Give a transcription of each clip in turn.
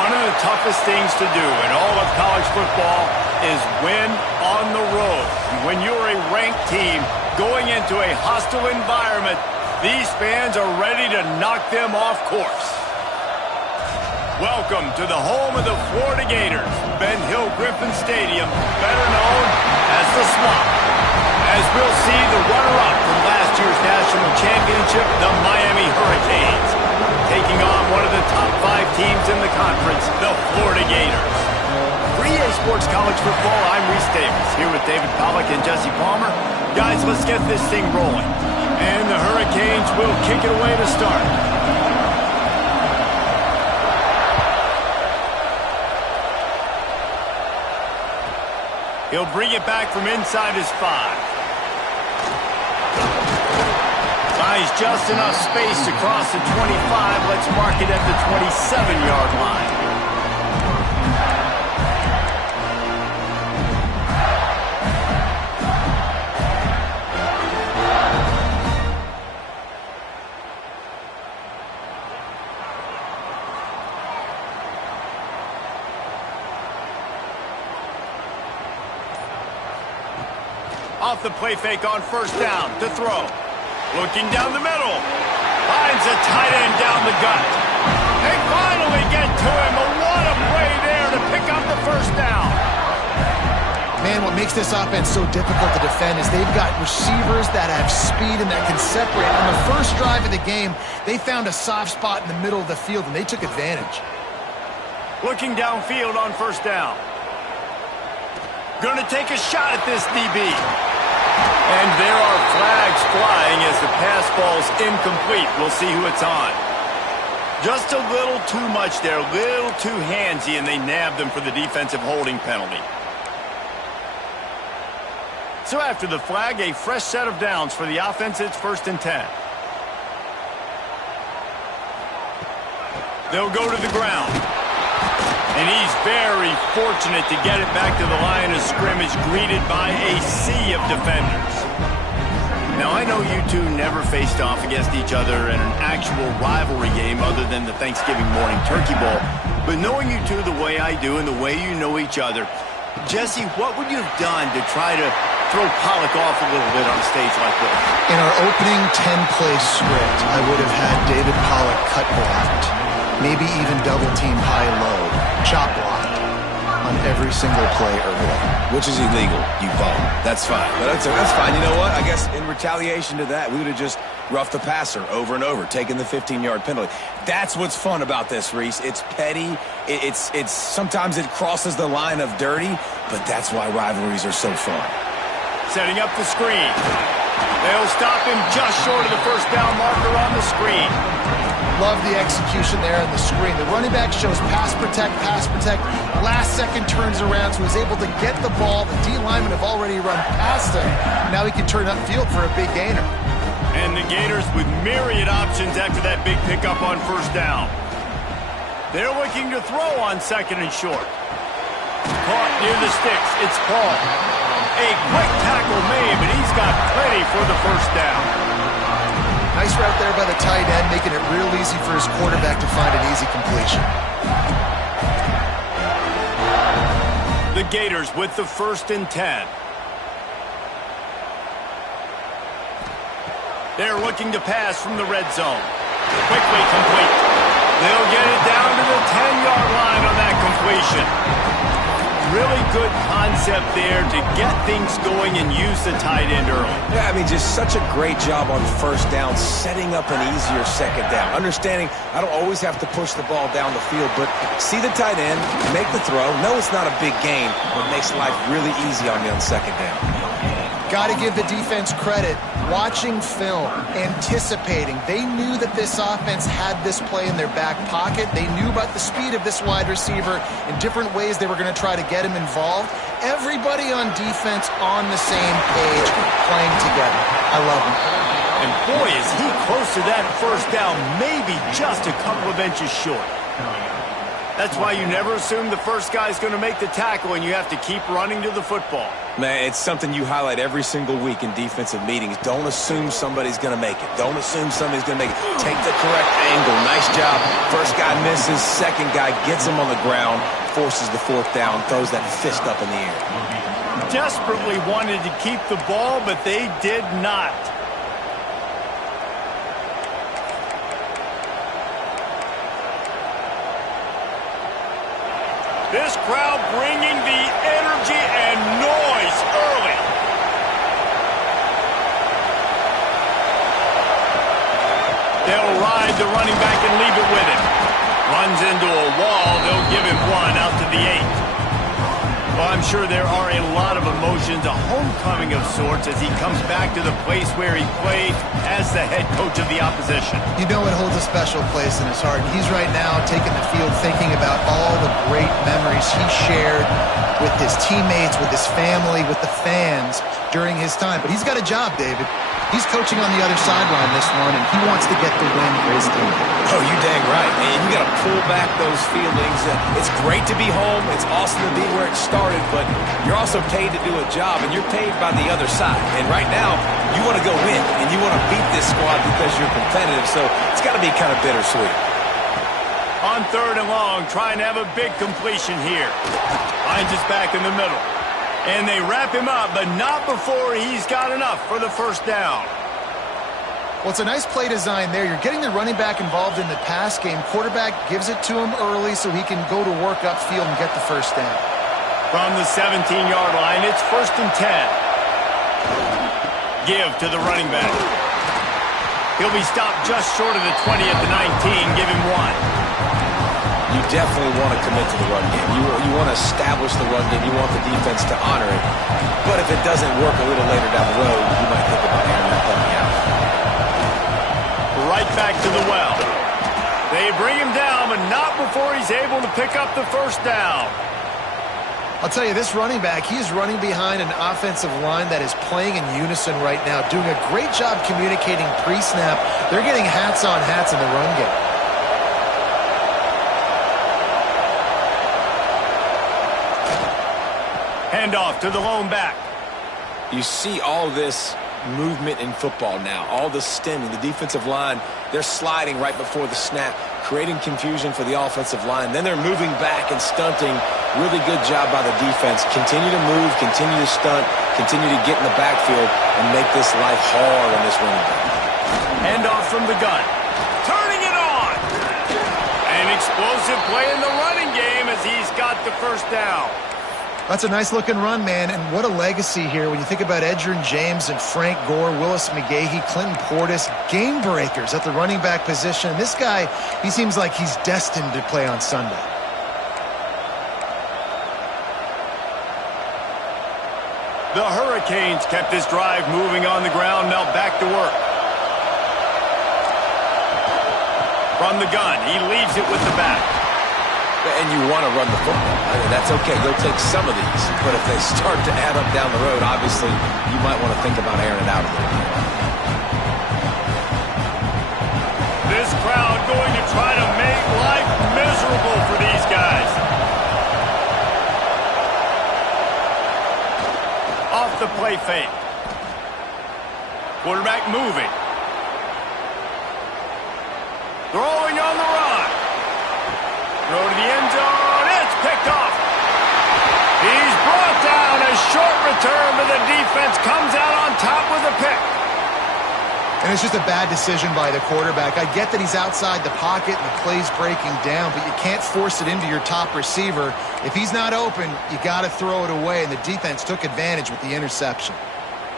One of the toughest things to do in all of college football is win on the road. When you're a ranked team going into a hostile environment, these fans are ready to knock them off course. Welcome to the home of the Florida Gators, Ben Hill Griffin Stadium, better known as the Swamp. As we'll see the runner-up from last year's national championship, the Miami Hurricanes, taking on one of the top 5 teams in the conference, the Florida Gators. For EA Sports College Football, I'm Reese Davis, here with David Pollack and Jesse Palmer. Guys, let's get this thing rolling. And the Hurricanes will kick it away to start. He'll bring it back from inside his 5. Finds just enough space to cross the 25. Let's mark it at the 27-yard line. Off the play fake on first down to throw. Looking down the middle. Finds a tight end down the gut. They finally get to him. But what a play there to pick up the first down. Man, what makes this offense so difficult to defend is they've got receivers that have speed and that can separate. On the first drive of the game, they found a soft spot in the middle of the field, and they took advantage. Looking downfield on first down. Going to take a shot at this DB. And there are flags flying as the pass falls incomplete. We'll see who it's on. Just a little too much there, a little too handsy, and they nabbed him for the defensive holding penalty. So after the flag, a fresh set of downs for the offense. It's 1st and 10. They'll go to the ground. And he's very fortunate to get it back to the line of scrimmage, greeted by a sea of defenders. Now, I know you two never faced off against each other in an actual rivalry game other than the Thanksgiving morning turkey bowl. But knowing you two the way I do and the way you know each other, Jesse, what would you have done to try to throw Pollack off a little bit on a stage like this? In our opening 10-play script, I would have had David Pollack cut blocked, maybe even double-team high-low, chop blocked on every single play early. Which is illegal, you bum. That's fine. But that's fine. You know what? I guess in retaliation to that, we would have just roughed the passer over and over, taking the 15-yard penalty. That's what's fun about this, Reese. It's petty. It's sometimes it crosses the line of dirty, but that's why rivalries are so fun. Setting up the screen. They'll stop him just short of the first down marker on the screen. Love the execution there on the screen. The running back shows pass protect, pass protect. Last second turns around, so he's able to get the ball. The D linemen have already run past him. Now he can turn upfield for a big gainer. And the Gators with myriad options after that big pickup on first down. They're looking to throw on 2nd and short. Caught near the sticks. It's Paul. A quick tackle made, but he's got plenty for the first down. Nice route there by the tight end, making it real easy for his quarterback to find an easy completion. The Gators with the 1st and 10. They're looking to pass from the red zone. Quickly complete. They'll get it down to the 10-yard line on that completion. Really good concept there to get things going and use the tight end early. Yeah, I mean, just such a great job on first down, setting up an easier second down. Understanding I don't always have to push the ball down the field, but see the tight end, make the throw. No, it's not a big gain, but makes life really easy on you on second down. Got to give the defense credit. Watching film, anticipating. They knew that this offense had this play in their back pocket. They knew about the speed of this wide receiver in different ways they were going to try to get him involved. Everybody on defense on the same page, playing together. I love him. And boy, is he close to that first down, maybe just a couple of inches short. That's why you never assume the first guy's going to make the tackle, and you have to keep running to the football. Man, it's something you highlight every single week in defensive meetings. Don't assume somebody's going to make it. Don't assume somebody's going to make it. Take the correct angle. Nice job. First guy misses. Second guy gets him on the ground, forces the fourth down, throws that fist up in the air. Desperately wanted to keep the ball, but they did not. This crowd bringing the energy and noise early. They'll ride the running back and leave it with him. Runs into a wall. They'll give him one out to the 8. Well, I'm sure there are a lot of emotions, a homecoming of sorts as he comes back to the place where he played as the head coach of the opposition. You know it holds a special place in his heart. He's right now taking the field thinking about all the great memories he shared with his teammates, with his family, with the fans during his time. But he's got a job, David. He's coaching on the other sideline this one, and he wants to get the win for his team. Oh, you dang right, man. You got to pull back those feelings. It's great to be home. It's awesome to be where it started, but you're also paid to do a job, and you're paid by the other side. And right now, you want to go win, and you want to beat this squad because you're competitive, so it's got to be kind of bittersweet. On 3rd and long, trying to have a big completion here. Hines is back in the middle. And they wrap him up, but not before he's got enough for the first down. Well, it's a nice play design there. You're getting the running back involved in the pass game. Quarterback gives it to him early so he can go to work upfield and get the first down. From the 17-yard line, it's 1st and 10. Give to the running back. He'll be stopped just short of the 20 at the 19. Give him one. You definitely want to commit to the run game. You want to establish the run game. You want the defense to honor it. But if it doesn't work a little later down the road, you might think about airing that puppy out. Right back to the well. They bring him down, but not before he's able to pick up the first down. I'll tell you, this running back, he's running behind an offensive line that is playing in unison right now, doing a great job communicating pre-snap. They're getting hats on hats in the run game. Handoff to the lone back. You see all this movement in football now, all the stemming, the defensive line, they're sliding right before the snap, creating confusion for the offensive line. Then they're moving back and stunting. Really good job by the defense. Continue to move, continue to stunt, continue to get in the backfield and make this life hard on this running back. Handoff from the gun. Turning it on. An explosive play in the running game as he's got the first down. That's a nice-looking run, man, and what a legacy here when you think about Edgerrin James and Frank Gore, Willis McGahee, Clinton Portis, game breakers at the running back position. And this guy, he seems like he's destined to play on Sunday. The Hurricanes kept this drive moving on the ground, now back to work. From the gun, he leaves it with the back. And you want to run the football. That's okay. Go take some of these. But if they start to add up down the road, obviously, you might want to think about airing it out a little bit. This crowd going to try to make life miserable for these guys. Off the play fake. Quarterback moving. Throwing on the run. Throw to the end zone. It's picked off. He's brought down. A short return, but the defense comes out on top with a pick. And it's just a bad decision by the quarterback. I get that he's outside the pocket and the play's breaking down, but you can't force it into your top receiver. If he's not open, you got to throw it away, and the defense took advantage with the interception.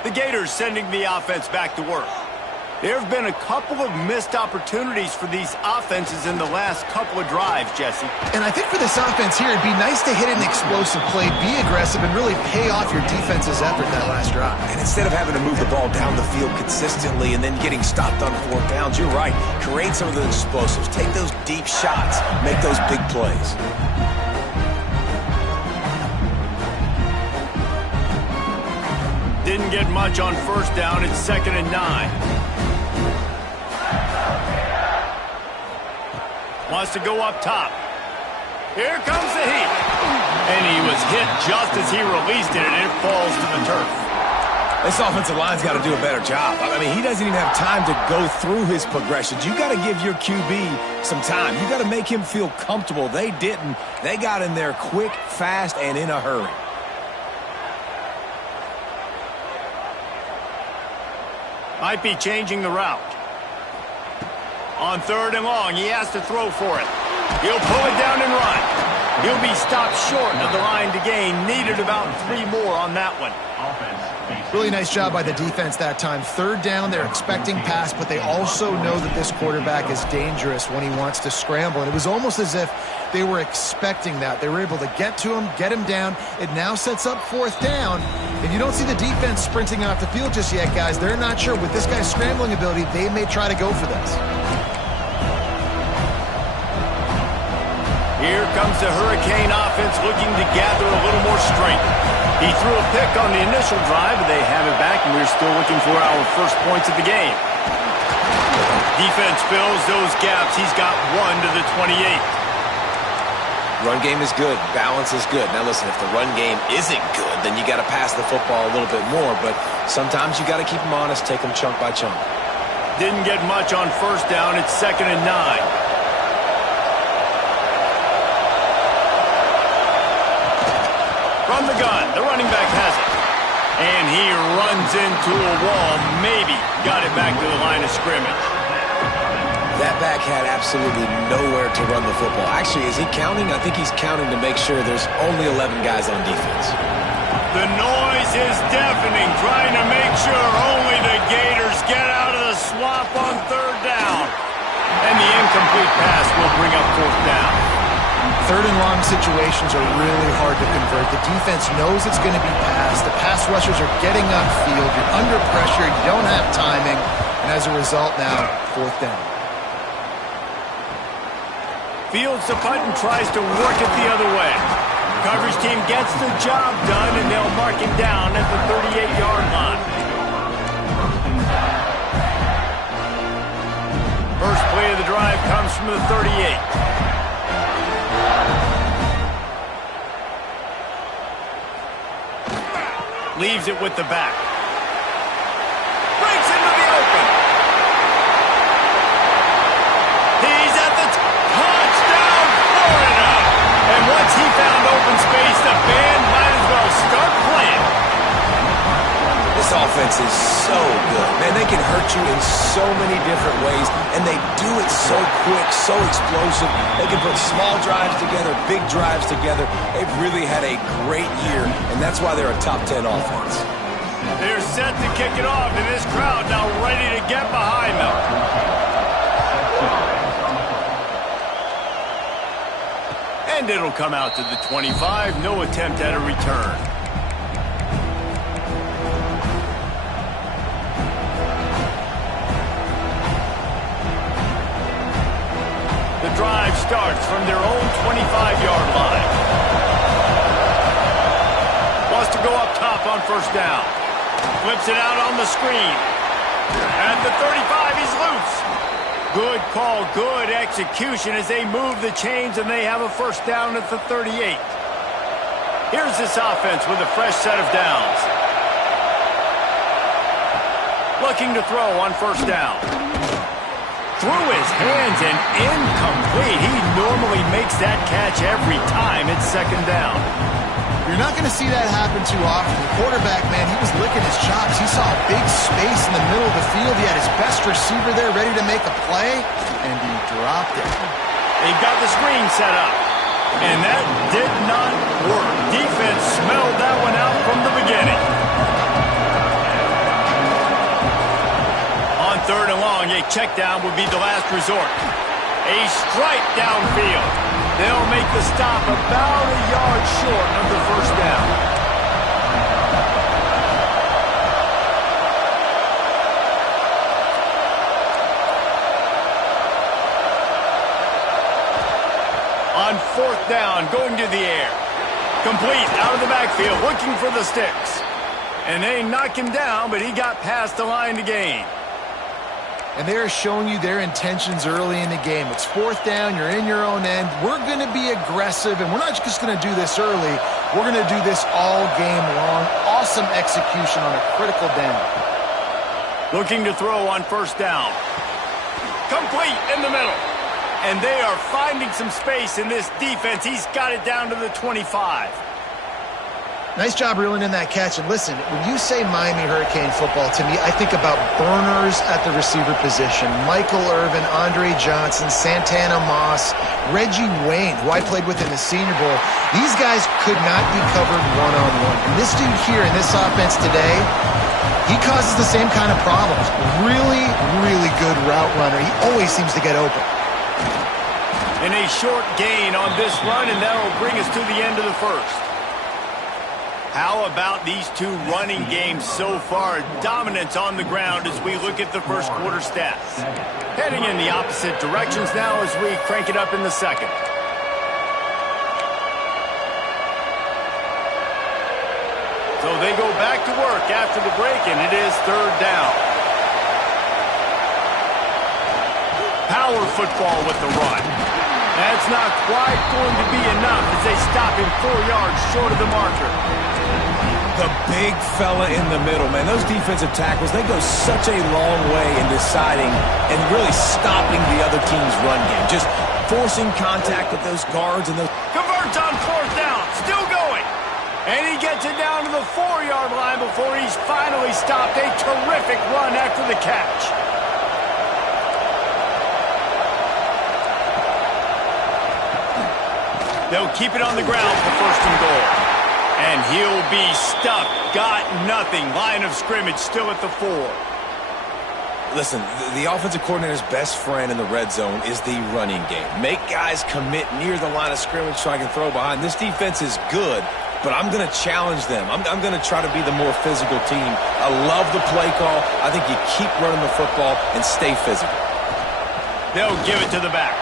The Gators sending the offense back to work. There have been a couple of missed opportunities for these offenses in the last couple of drives, Jesse. And I think for this offense here, it'd be nice to hit an explosive play, be aggressive, and really pay off your defense's effort that last drive. And instead of having to move the ball down the field consistently and then getting stopped on 4th downs, you're right. Create some of those explosives. Take those deep shots. Make those big plays. Didn't get much on 1st down. It's 2nd and 9. Wants to go up top. Here comes the heat. And he was hit just as he released it, and it falls to the turf. This offensive line's got to do a better job. I mean, he doesn't even have time to go through his progressions. You got to give your QB some time. You got to make him feel comfortable. They didn't. They got in there quick, fast, and in a hurry. Might be changing the route. On 3rd and long, he has to throw for it. He'll pull it down and run. He'll be stopped short of the line to gain. Needed about 3 more on that one. Really nice job by the defense that time. 3rd down, they're expecting pass, but they also know that this quarterback is dangerous when he wants to scramble. And it was almost as if they were expecting that. They were able to get to him, get him down. It now sets up 4th down. And you don't see the defense sprinting off the field just yet, guys. They're not sure. With this guy's scrambling ability, they may try to go for this. Here comes the Hurricane offense looking to gather a little more strength. He threw a pick on the initial drive, but they have it back, and we're still looking for our first points of the game. Defense fills those gaps. He's got 1 to the 28. Run game is good. Balance is good. Now, listen, if the run game isn't good, then you got to pass the football a little bit more, but sometimes you got to keep them honest, take them chunk by chunk. Didn't get much on 1st down. It's 2nd and 9. From the gun, the running back has it. And he runs into a wall, maybe got it back to the line of scrimmage. That back had absolutely nowhere to run the football. Actually, is he counting? I think he's counting to make sure there's only 11 guys on defense. The noise is deafening, trying to make sure only the Gators get out of the swamp on 3rd down. And the incomplete pass will bring up 4th down. 3rd and long situations are really hard to convert. The defense knows it's going to be passed. The pass rushers are getting upfield. You're under pressure. You don't have timing. And as a result now, 4th down. Fields the punt and tries to work it the other way. Coverage team gets the job done, and they'll mark him down at the 38-yard line. First play of the drive comes from the 38. Leaves it with the back. Breaks into the open. He's at the touchdown, Florida. And once he found open space, the band might as well start playing. This offense is so good. Man, they can hurt you in so many different ways, and they do it so quick, so explosive. They can put small drives together, big drives together. They've really had a great year, and that's why they're a top 10 offense. They're set to kick it off, and this crowd now ready to get behind them. And it'll come out to the 25. No attempt at a return. The drive starts from their own 25-yard line. Wants to go up top on 1st down. Flips it out on the screen. At the 35, he's loose. Good call, good execution as they move the chains, and they have a 1st down at the 38. Here's this offense with a fresh set of downs. Looking to throw on 1st down. Through his hands and incomplete. He normally makes that catch every time. It's 2nd down. You're not going to see that happen too often. The quarterback, man, he was licking his chops. He saw a big space in the middle of the field. He had his best receiver there ready to make a play, and he dropped it. They got the screen set up, and that did not work. Defense smelled that one out from the beginning. On 3rd and long, a check down would be the last resort. A strike downfield. They'll make the stop about a yard short of the 1st down. On 4th down, going to the air. Complete out of the backfield, looking for the sticks. And they knock him down, but he got past the line to gain. And they are showing you their intentions early in the game. It's fourth down. You're in your own end. We're going to be aggressive, and we're not just going to do this early. We're going to do this all game long. Awesome execution on a critical down. Looking to throw on first down. Complete in the middle. And they are finding some space in this defense. He's got it down to the 25. Nice job reeling in that catch. And listen, when you say Miami Hurricane football, to me, I think about burners at the receiver position. Michael Irvin, Andre Johnson, Santana Moss, Reggie Wayne, who I played with in the Senior Bowl. These guys could not be covered one-on-one. And this dude here in this offense today, he causes the same kind of problems. Really, really good route runner. He always seems to get open. And a short gain on this run, and that will bring us to the end of the first. How about these two running games so far? Dominance on the ground as we look at the first quarter stats. Heading in the opposite directions now as we crank it up in the second. So they go back to work after the break, and it is third down. Power football with the run. That's not quite going to be enough as they stop him 4 yards short of the marker. The big fella in the middle, man. Those defensive tackles, they go such a long way in deciding and really stopping the other team's run game. Just forcing contact with those guards and those... Converts on fourth down. Still going. And he gets it down to the 4-yard line before he's finally stopped. A terrific run after the catch. They'll keep it on the ground for first and goal. And he'll be stuck. Got nothing. Line of scrimmage still at the 4. Listen, the offensive coordinator's best friend in the red zone is the running game. Make guys commit near the line of scrimmage so I can throw behind. This defense is good, but I'm going to challenge them. I'm going to try to be the more physical team. I love the play call. I think you keep running the football and stay physical. They'll give it to the back.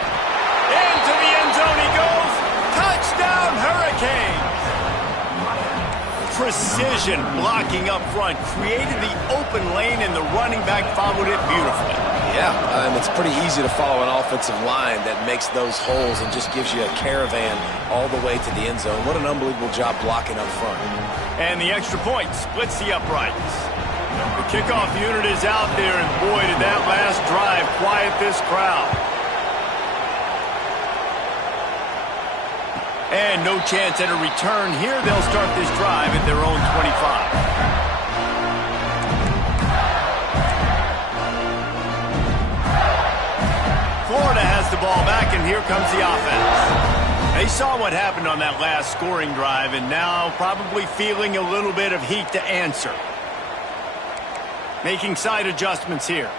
Into the end zone he goes. Touchdown, Hurricanes! Precision blocking up front created the open lane, and the running back followed it beautifully. Yeah, it's pretty easy to follow an offensive line that makes those holes and just gives you a caravan all the way to the end zone. What an unbelievable job blocking up front. And the extra point splits the uprights. The kickoff unit is out there, and boy, did that last drive quiet this crowd. And no chance at a return here. They'll start this drive at their own 25. Florida has the ball back, and here comes the offense. They saw what happened on that last scoring drive, and now probably feeling a little bit of heat to answer. Making side adjustments here.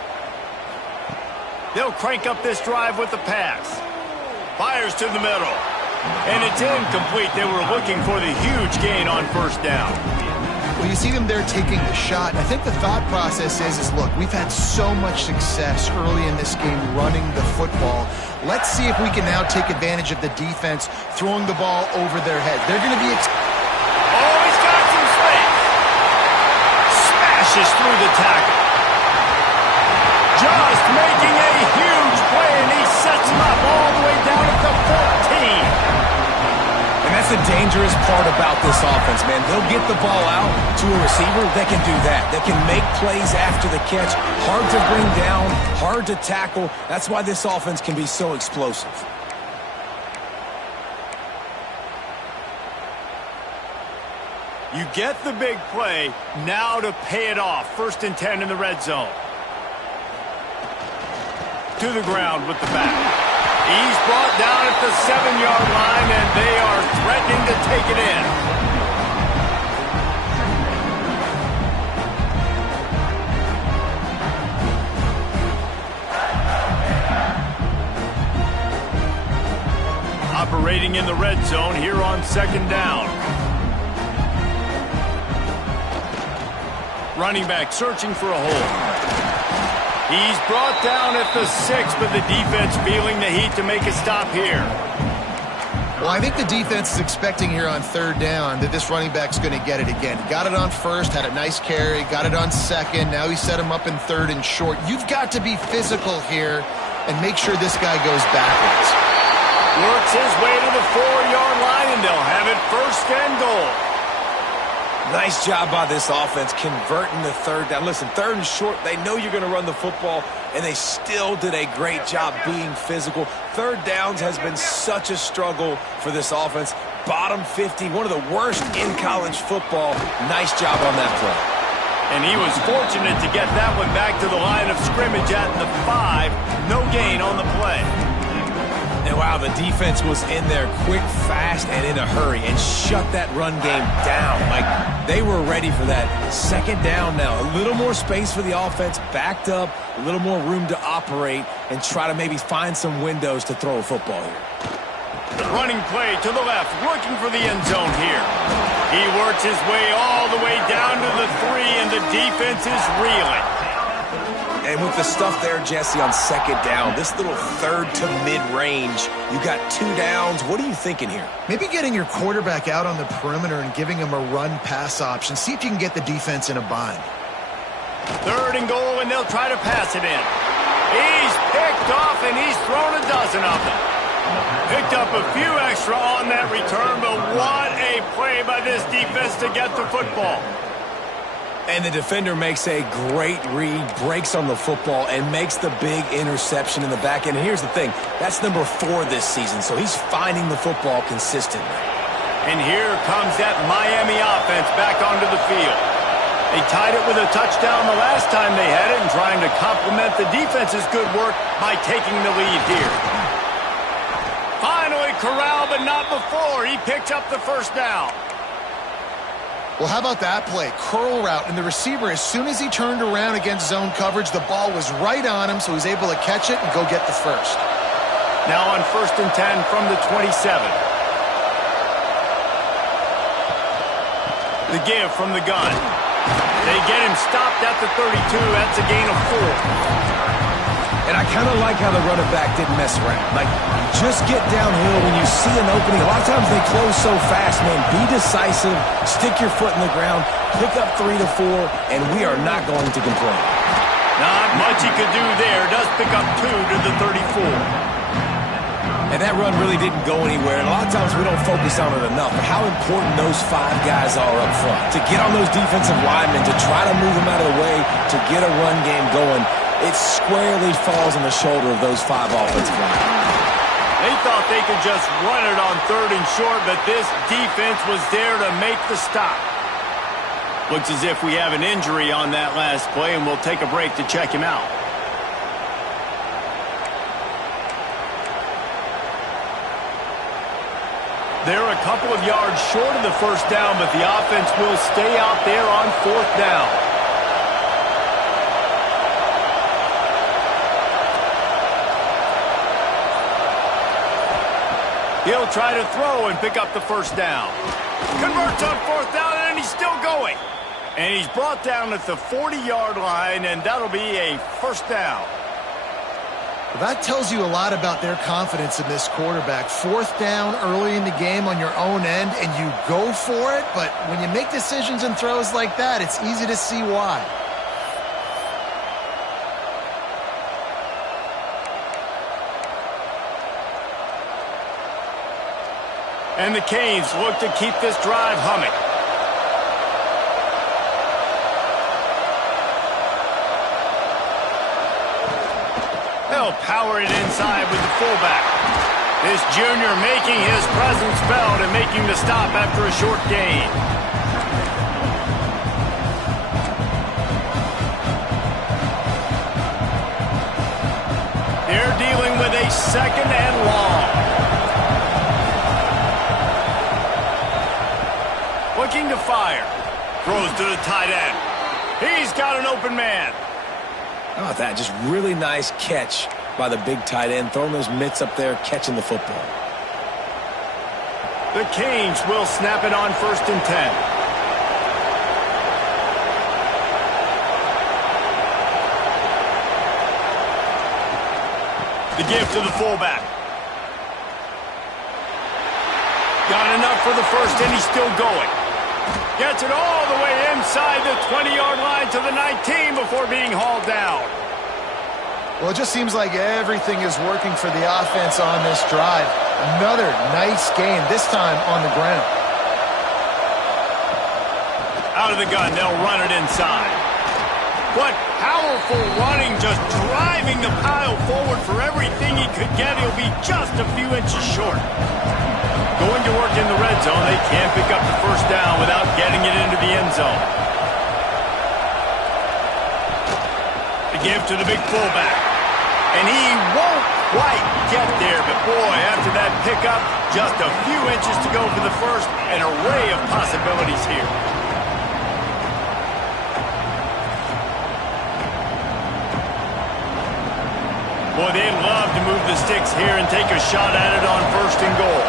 They'll crank up this drive with the pass. Fires to the middle. And it's incomplete. They were looking for the huge gain on first down. Well, you see them there taking the shot. I think the thought process is look, we've had so much success early in this game running the football. Let's see if we can now take advantage of the defense throwing the ball over their head. They're going to be... Oh, he's got some space. Smashes through the tackle. Just making a huge play, and he sets him up all the way down at the 14. And that's the dangerous part about this offense, man. They'll get the ball out to a receiver. They can do that. They can make plays after the catch. Hard to bring down, hard to tackle. That's why this offense can be so explosive. You get the big play, now to pay it off. 1st and 10 in the red zone. To the ground with the back. He's brought down at the 7-yard line, and they are threatening to take it in. Operating in the red zone here on 2nd down. Running back searching for a hole. He's brought down at the 6, but the defense feeling the heat to make a stop here. Well, I think the defense is expecting here on third down that this running back's going to get it again. He got it on first, had a nice carry, got it on second. Now he set him up in third and short. You've got to be physical here and make sure this guy goes backwards. Works his way to the 4-yard line, and they'll have it first and goal. Nice job by this offense converting the third down. Listen, third and short, they know you're going to run the football, and they still did a great job being physical. Third downs has been such a struggle for this offense. Bottom 50, one of the worst in college football. Nice job on that play. And he was fortunate to get that one back to the line of scrimmage at the 5. No gain on the play. And wow, the defense was in there quick, fast, and in a hurry and shut that run game down. Like, they were ready for that. Second down now. A little more space for the offense, backed up, a little more room to operate and try to maybe find some windows to throw a football here. Running play to the left, looking for the end zone here. He works his way all the way down to the 3, and the defense is reeling. And with the stuff there, Jesse, on second down, this little third to mid-range, you got 2 downs. What are you thinking here? Maybe getting your quarterback out on the perimeter and giving him a run-pass option. See if you can get the defense in a bind. Third and goal, and they'll try to pass it in. He's picked off, and he's thrown a dozen of them. Picked up a few extra on that return, but what a play by this defense to get the football. And the defender makes a great read, breaks on the football, and makes the big interception in the back end. And here's the thing, that's number 4 this season, so he's finding the football consistently. And here comes that Miami offense back onto the field. They tied it with a touchdown the last time they had it and trying to complement the defense's good work by taking the lead here. Finally corralled, but not before. He picked up the first down. Well, how about that play? Curl route, and the receiver, as soon as he turned around against zone coverage, the ball was right on him, so he was able to catch it and go get the first. Now on 1st and 10 from the 27. The give from the gun. They get him stopped at the 32. That's a gain of 4. And I kind of like how the running back didn't mess around. Like, just get downhill when you see an opening. A lot of times they close so fast, man. Be decisive, stick your foot in the ground, pick up 3 to 4, and we are not going to complain. Not much he could do there. Does pick up 2 to the 34. And that run really didn't go anywhere. And a lot of times we don't focus on it enough. But how important those 5 guys are up front. To get on those defensive linemen, to try to move them out of the way, to get a run game going. It squarely falls on the shoulder of those 5 offensive linemen. They thought they could just run it on 3rd and short, but this defense was there to make the stop. Looks as if we have an injury on that last play, and we'll take a break to check him out. They're a couple of yards short of the first down, but the offense will stay out there on 4th down. He'll try to throw and pick up the first down. Converts on 4th down, and he's still going. And he's brought down at the 40-yard line, and that'll be a first down. Well, that tells you a lot about their confidence in this quarterback. 4th down early in the game on your own end, and you go for it. But when you make decisions and throws like that, it's easy to see why. And the Canes look to keep this drive humming. They'll power it inside with the fullback. This junior making his presence felt and making the stop after a short gain. They're dealing with a 2nd and long. Looking to fire. Throws to the tight end. He's got an open man. How about that? Just really nice catch by the big tight end, throwing those mitts up there, catching the football. The Canes will snap it on 1st and 10. The give to the fullback. enough for the first, and he's still going. Gets it all the way inside the 20-yard line to the 19 before being hauled down. Well, it just seems like everything is working for the offense on this drive. Another nice gain, this time on the ground. Out of the gun, they'll run it inside. What powerful running, just driving the pile forward for everything he could get. He'll be just a few inches short. Going to work in the red zone, they can't pick up the first down without getting it into the end zone. The give to the big fullback. And he won't quite get there, but boy, after that pickup, just a few inches to go for the first, an array of possibilities here. Boy, they'd love to move the sticks here and take a shot at it on first and goal.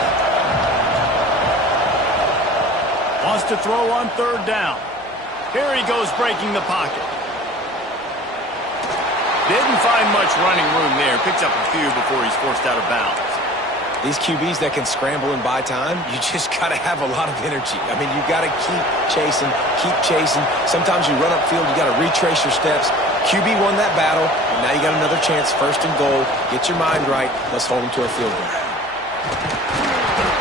Wants to throw on third down. Here he goes breaking the pocket. Didn't find much running room there. Picks up a few before he's forced out of bounds. These QBs that can scramble and buy time, you just got to have a lot of energy. I mean, you got to keep chasing, keep chasing. Sometimes you run upfield, you got to retrace your steps. QB won that battle, and now you got another chance, first and goal. Get your mind right. Let's hold him to a field goal.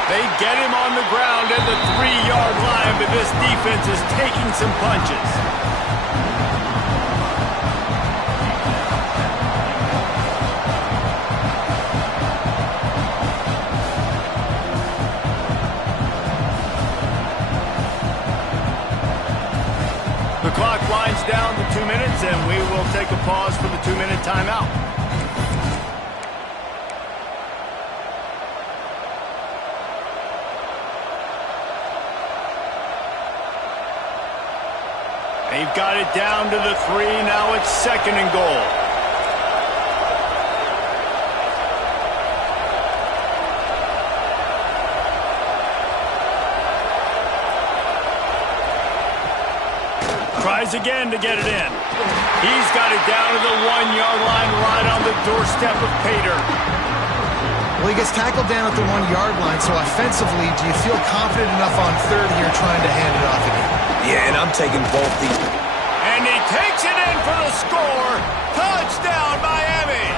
They get him on the ground at the 3-yard line, but this defense is taking some punches. The clock winds down to 2 minutes, and we will take a pause for the 2-minute timeout. They've got it down to the 3. Now it's second and goal. Tries again to get it in. He's got it down to the 1-yard line, right on the doorstep of Pater. Well, he gets tackled down at the 1-yard line, so offensively, do you feel confident enough on third here trying to hand it off again? Yeah, and I'm taking both these. And he takes it in for the score. Touchdown, Miami.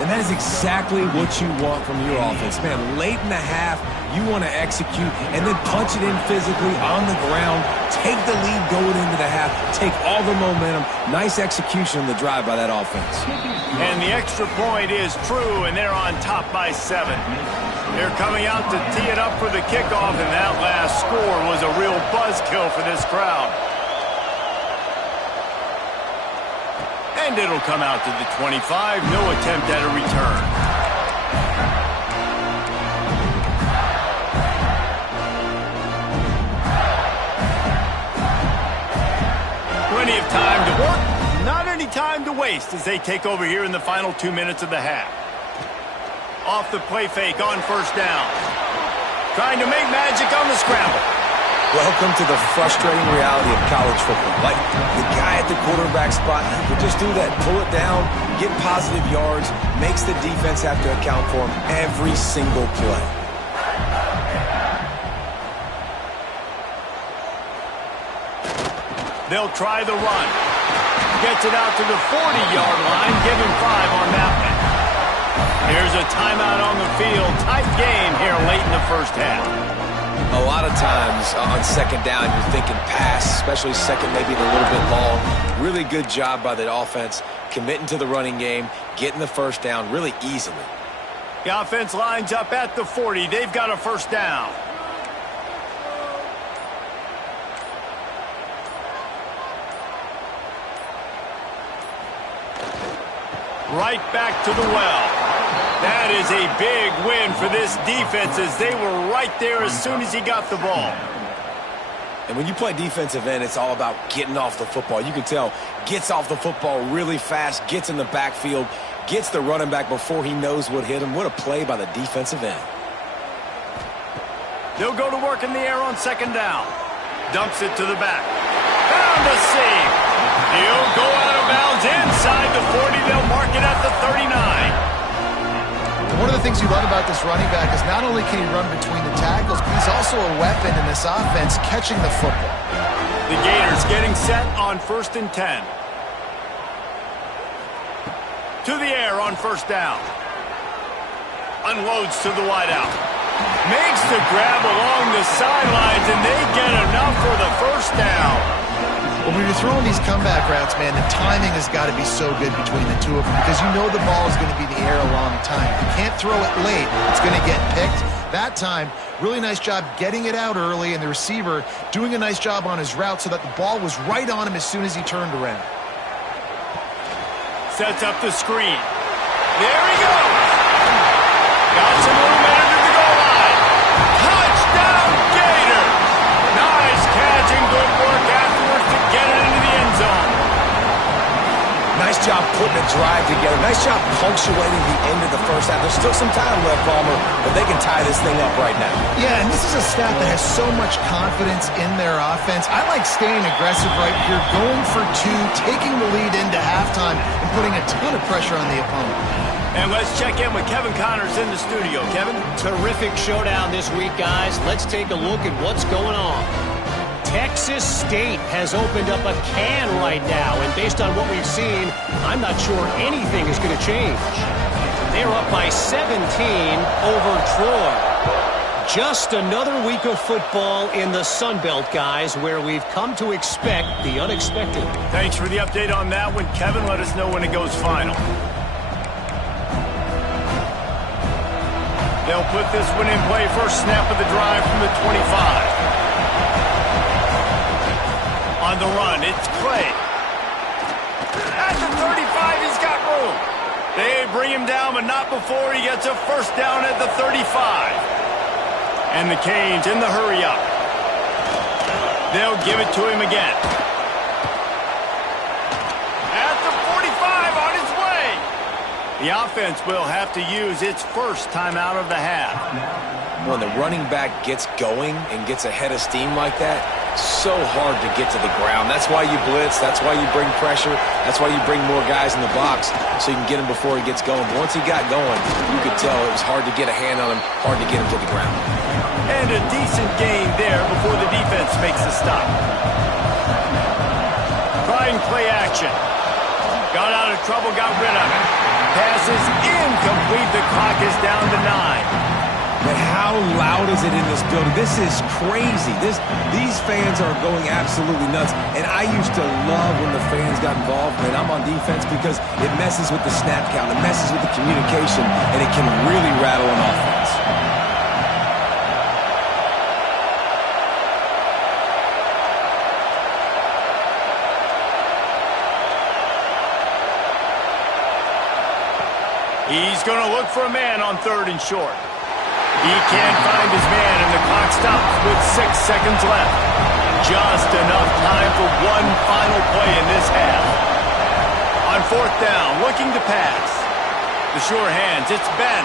And that is exactly what you want from your offense. Man, late in the half, you want to execute and then punch it in physically on the ground. Take the lead going into the half. Take all the momentum. Nice execution on the drive by that offense. And the extra point is true, and they're on top by 7. They're coming out to tee it up for the kickoff, and that last score was a real buzzkill for this crowd. And it'll come out to the 25. No attempt at a return. Plenty of time to work, not any time to waste as they take over here in the final 2 minutes of the half. Off the play fake on first down. Trying to make magic on the scramble. Welcome to the frustrating reality of college football. Like, the guy at the quarterback spot will just do that. Pull it down, get positive yards, makes the defense have to account for him every single play. They'll try the run. Gets it out to the 40-yard line. Give him 5 on that one. Here's a timeout on the field. Tight game here late in the first half. A lot of times on second down, you're thinking pass, especially second, maybe a little bit long. Really good job by the offense, committing to the running game, getting the first down really easily. The offense lines up at the 40. They've got a first down. Right back to the well. That is a big win for this defense as they were right there as soon as he got the ball. And when you play defensive end, it's all about getting off the football. You can tell, gets off the football really fast, gets in the backfield, gets the running back before he knows what hit him. What a play by the defensive end. They'll go to work in the air on second down. Dumps it to the back. Found a seam. He'll go out of bounds inside the 40. They'll mark it at the 39. One of the things you love about this running back is not only can he run between the tackles, but he's also a weapon in this offense catching the football. The Gators getting set on 1st and 10. To the air on 1st down. Unloads to the wideout. Makes the grab along the sidelines, and they get enough for the 1st down. Well, when you're throwing these comeback routes, man, the timing has got to be so good between the two of them because you know the ball is going to be in the air a long time. You can't throw it late. It's going to get picked. That time, really nice job getting it out early, and the receiver doing a nice job on his route so that the ball was right on him as soon as he turned around. Sets up the screen. There he goes. Got some room under the goal line. Touchdown, Gator. Nice catch and good work afterwards to get it into the end zone. Nice job putting a drive together. Nice job punctuating the end of the first half. There's still some time left, Palmer, but they can tie this thing up right now. Yeah, and this is a staff that has so much confidence in their offense. I like staying aggressive right here, going for two, taking the lead into halftime, and putting a ton of pressure on the opponent. And let's check in with Kevin Connors in the studio. Kevin? Terrific showdown this week, guys. Let's take a look at what's going on. Texas State has opened up a can right now, and based on what we've seen, I'm not sure anything is going to change. They're up by 17 over Troy. Just another week of football in the Sun Belt, guys, where we've come to expect the unexpected. Thanks for the update on that one, Kevin. Let us know when it goes final. They'll put this one in play. First snap of the drive from the 25. On the run, it's Clay. At the 35, he's got room. They bring him down, but not before he gets a 1st down at the 35. And the Canes in the hurry up. They'll give it to him again. At the 45, on his way. The offense will have to use its first timeout of the half. When the running back gets going and gets ahead of steam like that, so hard to get to the ground. That's why you blitz. That's why you bring pressure. That's why you bring more guys in the box so you can get him before he gets going. But once he got going, you could tell it was hard to get a hand on him, hard to get him to the ground. And a decent gain there before the defense makes the stop. Trying play action. Got out of trouble, got rid of it. Pass is incomplete. The clock is down to 9. But how loud is it in this building? This is crazy. These fans are going absolutely nuts. And I used to love when the fans got involved, and I'm on defense because it messes with the snap count, it messes with the communication, and it can really rattle an offense. He's going to look for a man on 3rd and short. He can't find his man, and the clock stops with 6 seconds left. Just enough time for one final play in this half. On 4th down, looking to pass. The sure hands, it's Ben.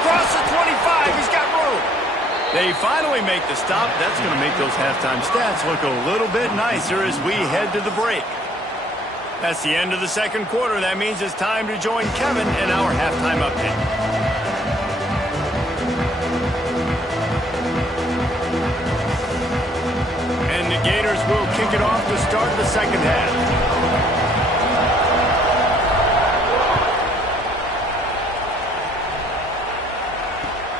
Across the 25, he's got room. They finally make the stop. That's going to make those halftime stats look a little bit nicer as we head to the break. That's the end of the 2nd quarter. That means it's time to join Kevin in our halftime update. And the Gators will kick it off to start the 2nd half.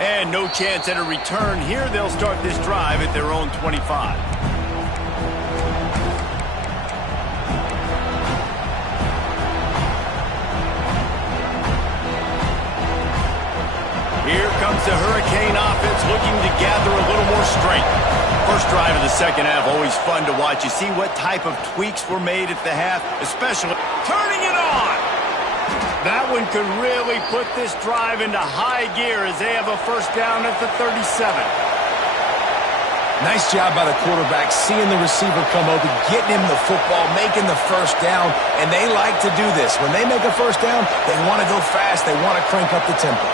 And no chance at a return here. They'll start this drive at their own 25. Here comes the Hurricane offense looking to gather a little more strength. First drive of the 2nd half, always fun to watch. You see what type of tweaks were made at the half, especially turning it on. That one could really put this drive into high gear as they have a 1st down at the 37. Nice job by the quarterback, seeing the receiver come open, getting him the football, making the 1st down, and they like to do this. When they make a 1st down, they want to go fast, they want to crank up the tempo.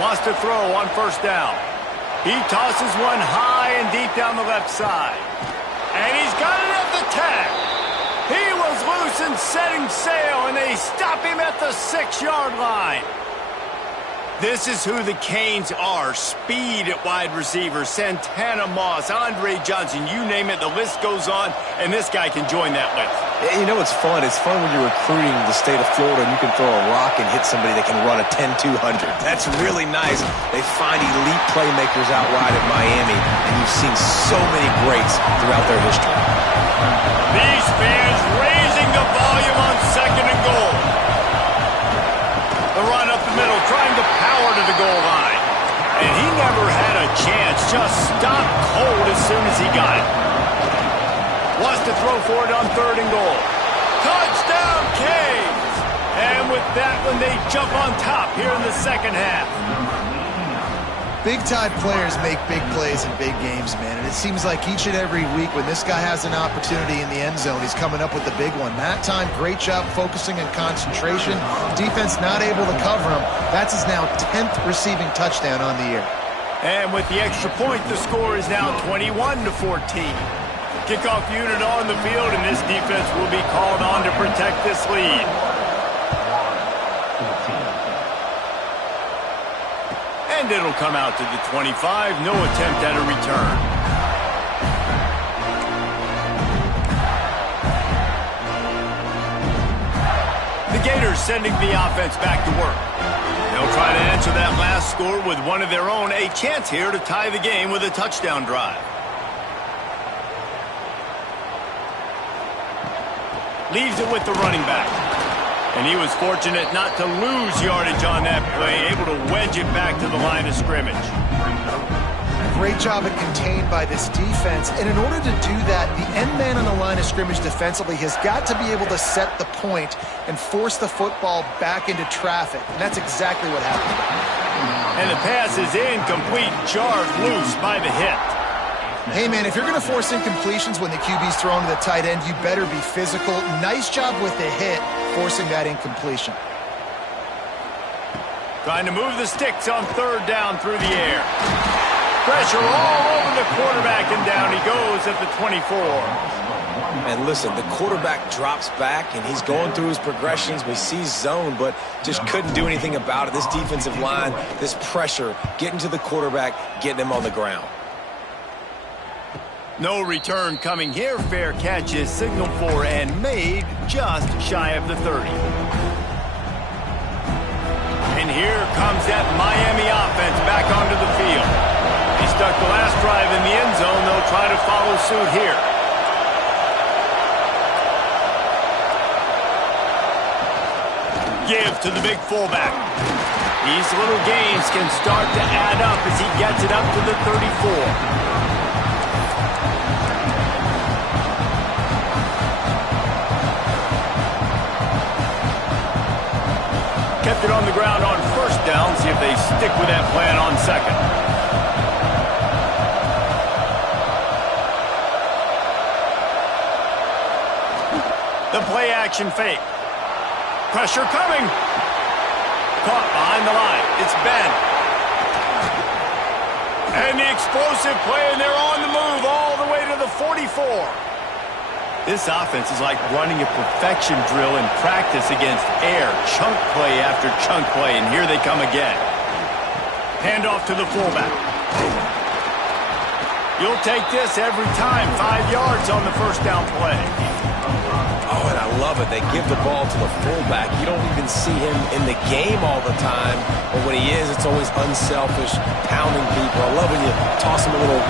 Wants to throw on 1st down. He tosses one high and deep down the left side. And he's got it at the attack. He was loose and setting sail, and they stop him at the 6-yard line. This is who the Canes are. Speed at wide receiver. Santana Moss, Andre Johnson, you name it, the list goes on, and this guy can join that list. You know what's fun? It's fun when you're recruiting the state of Florida and you can throw a rock and hit somebody that can run a 10-200. That's really nice. They find elite playmakers out wide at Miami, and you've seen so many greats throughout their history. These fans raising the volume on 2nd and goal. The run up the middle, trying to power to the goal line. And he never had a chance, just stopped cold as soon as he got it. Wants to throw for it on 3rd and goal. Touchdown, Canes! And with that one, they jump on top here in the 2nd half. Big-time players make big plays in big games, man. And it seems like each and every week when this guy has an opportunity in the end zone, he's coming up with the big one. That time, great job focusing and concentration. Defense not able to cover him. That's his now 10th receiving touchdown on the year. And with the extra point, the score is now 21-14. Kickoff unit on the field, and this defense will be called on to protect this lead. And it'll come out to the 25. No attempt at a return. The Gators sending the offense back to work. They'll try to answer that last score with one of their own. A chance here to tie the game with a touchdown drive. Leaves it with the running back. And he was fortunate not to lose yardage on that play, able to wedge it back to the line of scrimmage. Great job at contained by this defense. And in order to do that, the end man on the line of scrimmage defensively has got to be able to set the point and force the football back into traffic. And that's exactly what happened. And the pass is incomplete, jarred loose by the hit. Hey, man, if you're going to force incompletions when the QB's thrown to the tight end, you better be physical. Nice job with the hit, forcing that incompletion. Trying to move the sticks on 3rd down through the air. Pressure all over the quarterback, and down he goes at the 24. And listen, the quarterback drops back, and he's going through his progressions. We see zone, but just couldn't do anything about it. This defensive line, this pressure, getting to the quarterback, getting him on the ground. No return coming here. Fair catch is signaled for and made just shy of the 30. And here comes that Miami offense back onto the field. He stuck the last drive in the end zone. They'll try to follow suit here. Give to the big fullback. These little gains can start to add up as he gets it up to the 34. Kept it on the ground on 1st down. See if they stick with that plan on 2nd. The play action fake. Pressure coming. Caught behind the line. It's Ben. And the explosive play, and they're on the move all the way to the 44. This offense is like running a perfection drill in practice against air. Chunk play after chunk play, and here they come again. Handoff to the fullback. You'll take this every time. 5 yards on the 1st down play. Oh, and I love it. They give the ball to the fullback. You don't even see him in the game all the time, but when he is, it's always unselfish, pounding people. I love when you toss him a little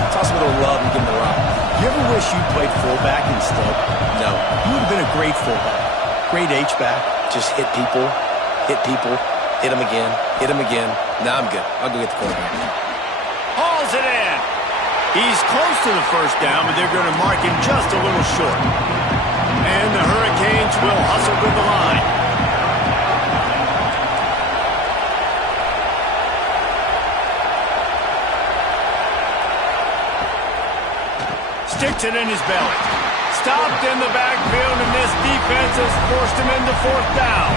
love and give him the rock. You ever wish you played fullback instead? No. You would have been a great fullback. Great H-back. Just hit people, hit them again, hit them again. Nah, I'm good. I'll go get the quarterback. Hauls it in. He's close to the 1st down, but they're going to mark him just a little short. And the Hurricanes will hustle to the line. Sticks it in his belly. Stopped in the backfield, and this defense has forced him into 4th down.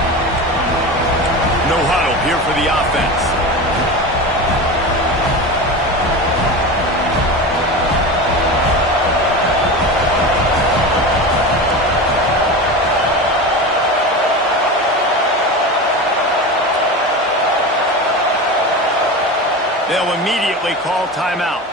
No huddle here for the offense. call timeout.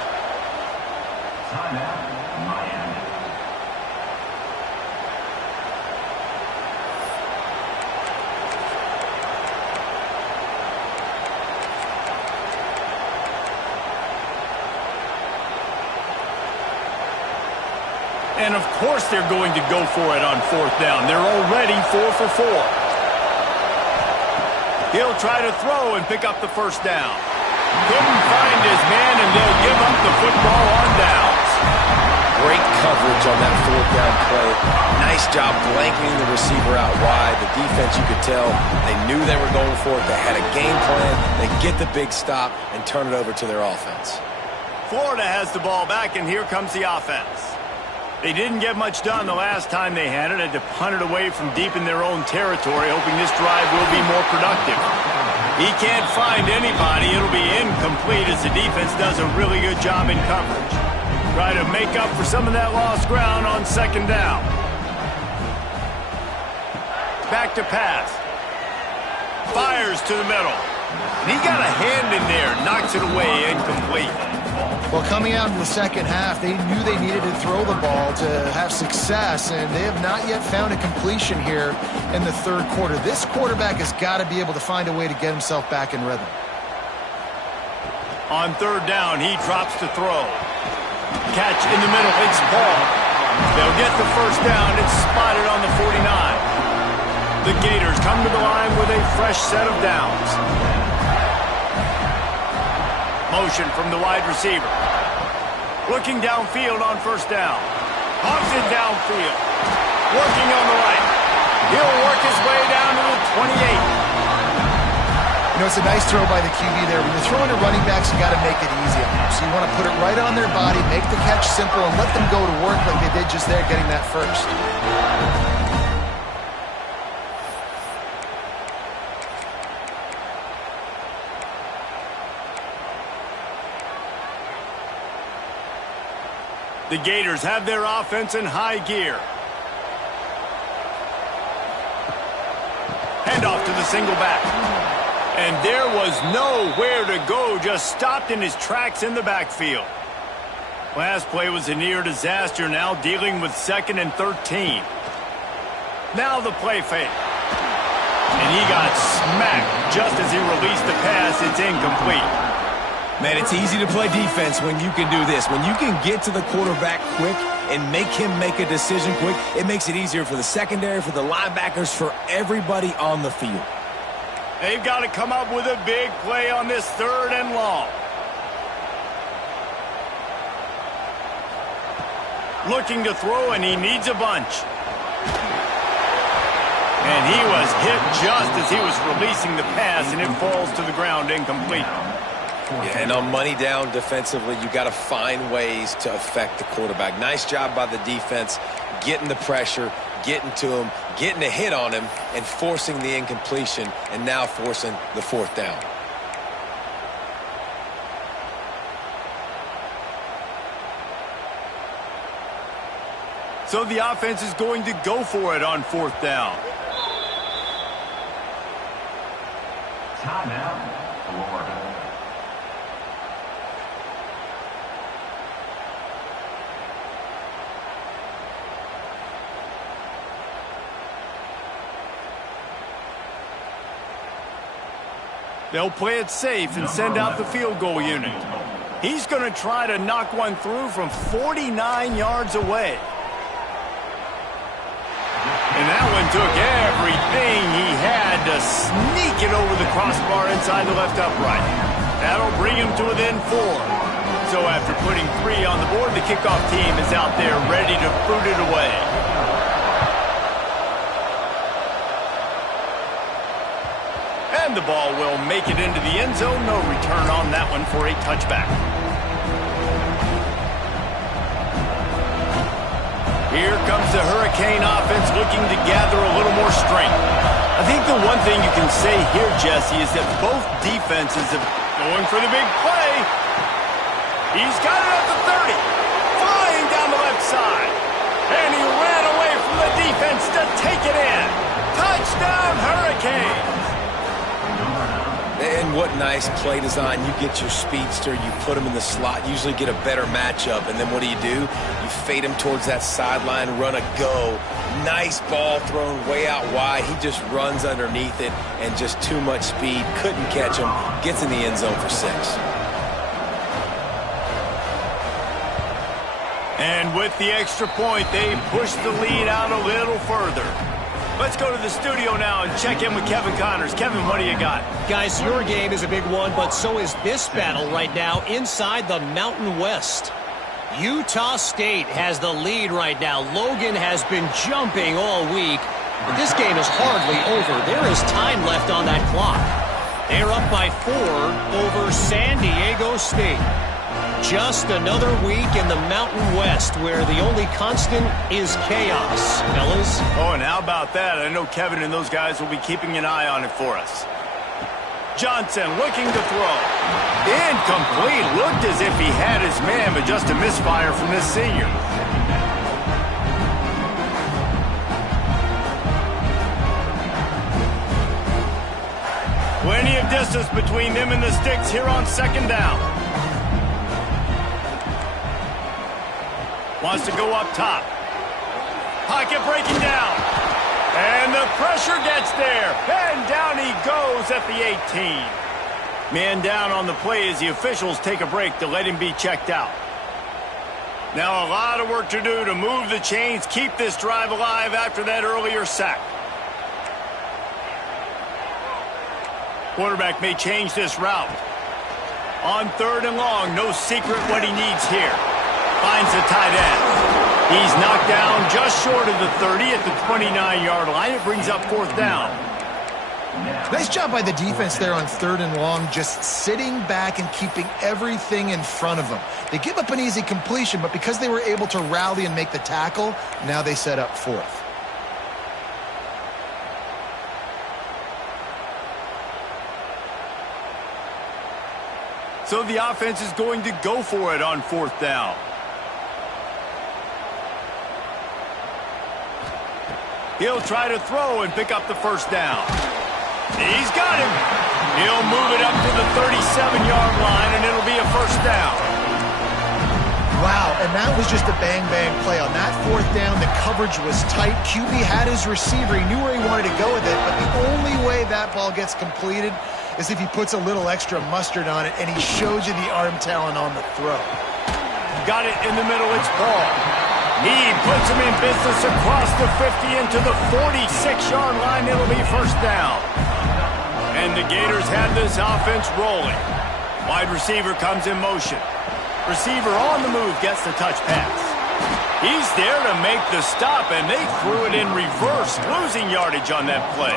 And of course they're going to go for it on fourth down. They're already 4 for 4. He'll try to throw and pick up the first down. Couldn't find his man, and they'll give up the football on downs. Great coverage on that fourth down play. Nice job blanketing the receiver out wide. The defense, you could tell, they knew they were going for it. They had a game plan. They get the big stop and turn it over to their offense. Florida has the ball back, and here comes the offense. They didn't get much done the last time they had it. Had to punt it away from deep in their own territory, hoping this drive will be more productive. He can't find anybody. It'll be incomplete as the defense does a really good job in coverage. Try to make up for some of that lost ground on second down. Back to pass. Fires to the middle. And he got a hand in there, knocks it away, incomplete. Well, coming out in the second half, they knew they needed to throw the ball to have success, and they have not yet found a completion here in the third quarter. This quarterback has got to be able to find a way to get himself back in rhythm. On third down, he drops to throw. Catch in the middle, it's Paul. They'll get the first down. It's spotted on the 49. The Gators come to the line with a fresh set of downs. Motion from the wide receiver. Looking downfield on first down. Hogs it downfield. Working on the right. He'll work his way down to the 28. You know, it's a nice throw by the QB there. When you're throwing to running backs, you got to make it easy on them. So you want to put it right on their body, make the catch simple, and let them go to work like they did just there, getting that first. The Gators have their offense in high gear. Handoff to the single back. And there was nowhere to go, just stopped in his tracks in the backfield. Last play was a near disaster, now dealing with 2nd and 13. Now the play fake. And he got smacked just as he released the pass. It's incomplete. Man, it's easy to play defense when you can do this. When you can get to the quarterback quick and make him make a decision quick, it makes it easier for the secondary, for the linebackers, for everybody on the field. They've got to come up with a big play on this 3rd and long. Looking to throw, and he needs a bunch. And he was hit just as he was releasing the pass, and it falls to the ground incomplete. Yeah, and on money down defensively, you got to find ways to affect the quarterback. Nice job by the defense, getting the pressure, getting to him, getting a hit on him, and forcing the incompletion, and now forcing the 4th down. So the offense is going to go for it on 4th down. Timeout, Florida. They'll play it safe and send out the field goal unit. He's going to try to knock one through from 49 yards away. And that one took everything he had to sneak it over the crossbar inside the left upright. That'll bring him to within 4. So after putting 3 on the board, the kickoff team is out there ready to boot it away. And the ball will make it into the end zone. No return on that one for a touchback. Here comes the Hurricane offense looking to gather a little more strength. I think the one thing you can say here, Jesse, is that both defenses are going for the big play. He's got it at the 30. Flying down the left side. And he ran away from the defense to take it in. Touchdown, Hurricanes. And what nice play design. You get your speedster, you put him in the slot, usually get a better matchup, and then what do? You fade him towards that sideline, run a go. Nice ball thrown way out wide. He just runs underneath it and just too much speed. Couldn't catch him. Gets in the end zone for 6. And with the extra point, they push the lead out a little further. Let's go to the studio now and check in with Kevin Connors. Kevin, what do you got? Guys, your game is a big one, but so is this battle right now inside the Mountain West. Utah State has the lead right now. Logan has been jumping all week, but this game is hardly over. There is time left on that clock. They're up by 4 over San Diego State. Just another week in the Mountain West where the only constant is chaos, fellas. Oh, and how about that? I know Kevin and those guys will be keeping an eye on it for us. Johnson looking to throw. Incomplete. Looked as if he had his man, but just a misfire from this senior. Plenty of distance between them and the sticks here on 2nd down. Wants to go up top. Pocket breaking down. And the pressure gets there. And down he goes at the 18. Man down on the play as the officials take a break to let him be checked out. Now a lot of work to do to move the chains, keep this drive alive after that earlier sack. Quarterback may change this route. On 3rd and long, no secret what he needs here. Finds the tight end. He's knocked down just short of the 30 at the 29-yard line. It brings up 4th down. Nice job by the defense there on 3rd and long, just sitting back and keeping everything in front of them. They give up an easy completion, but because they were able to rally and make the tackle, now they set up 4th. So the offense is going to go for it on 4th down. He'll try to throw and pick up the 1st down. He's got him. He'll move it up to the 37-yard line, and it'll be a 1st down. Wow, and that was just a bang-bang play. On that 4th down, the coverage was tight. QB had his receiver. He knew where he wanted to go with it, but the only way that ball gets completed is if he puts a little extra mustard on it, and he shows you the arm talent on the throw. Got it in the middle. It's Paul. He puts him in business across the 50 into the 46-yard line. It'll be 1st down. And the Gators have this offense rolling. Wide receiver comes in motion. Receiver on the move gets the touch pass. He's there to make the stop, and they threw it in reverse, losing yardage on that play.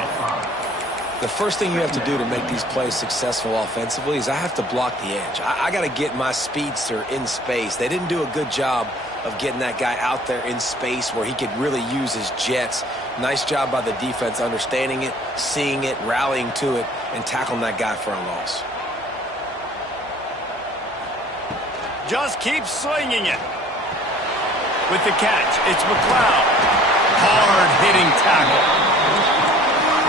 The first thing you have to do to make these plays successful offensively is I have to block the edge. I got to get my speedster in space. They didn't do a good job of getting that guy out there in space where he could really use his jets. Nice job by the defense understanding it, seeing it, rallying to it, and tackling that guy for a loss. Just keep slinging it. With the catch, it's McLeod. Hard-hitting tackle.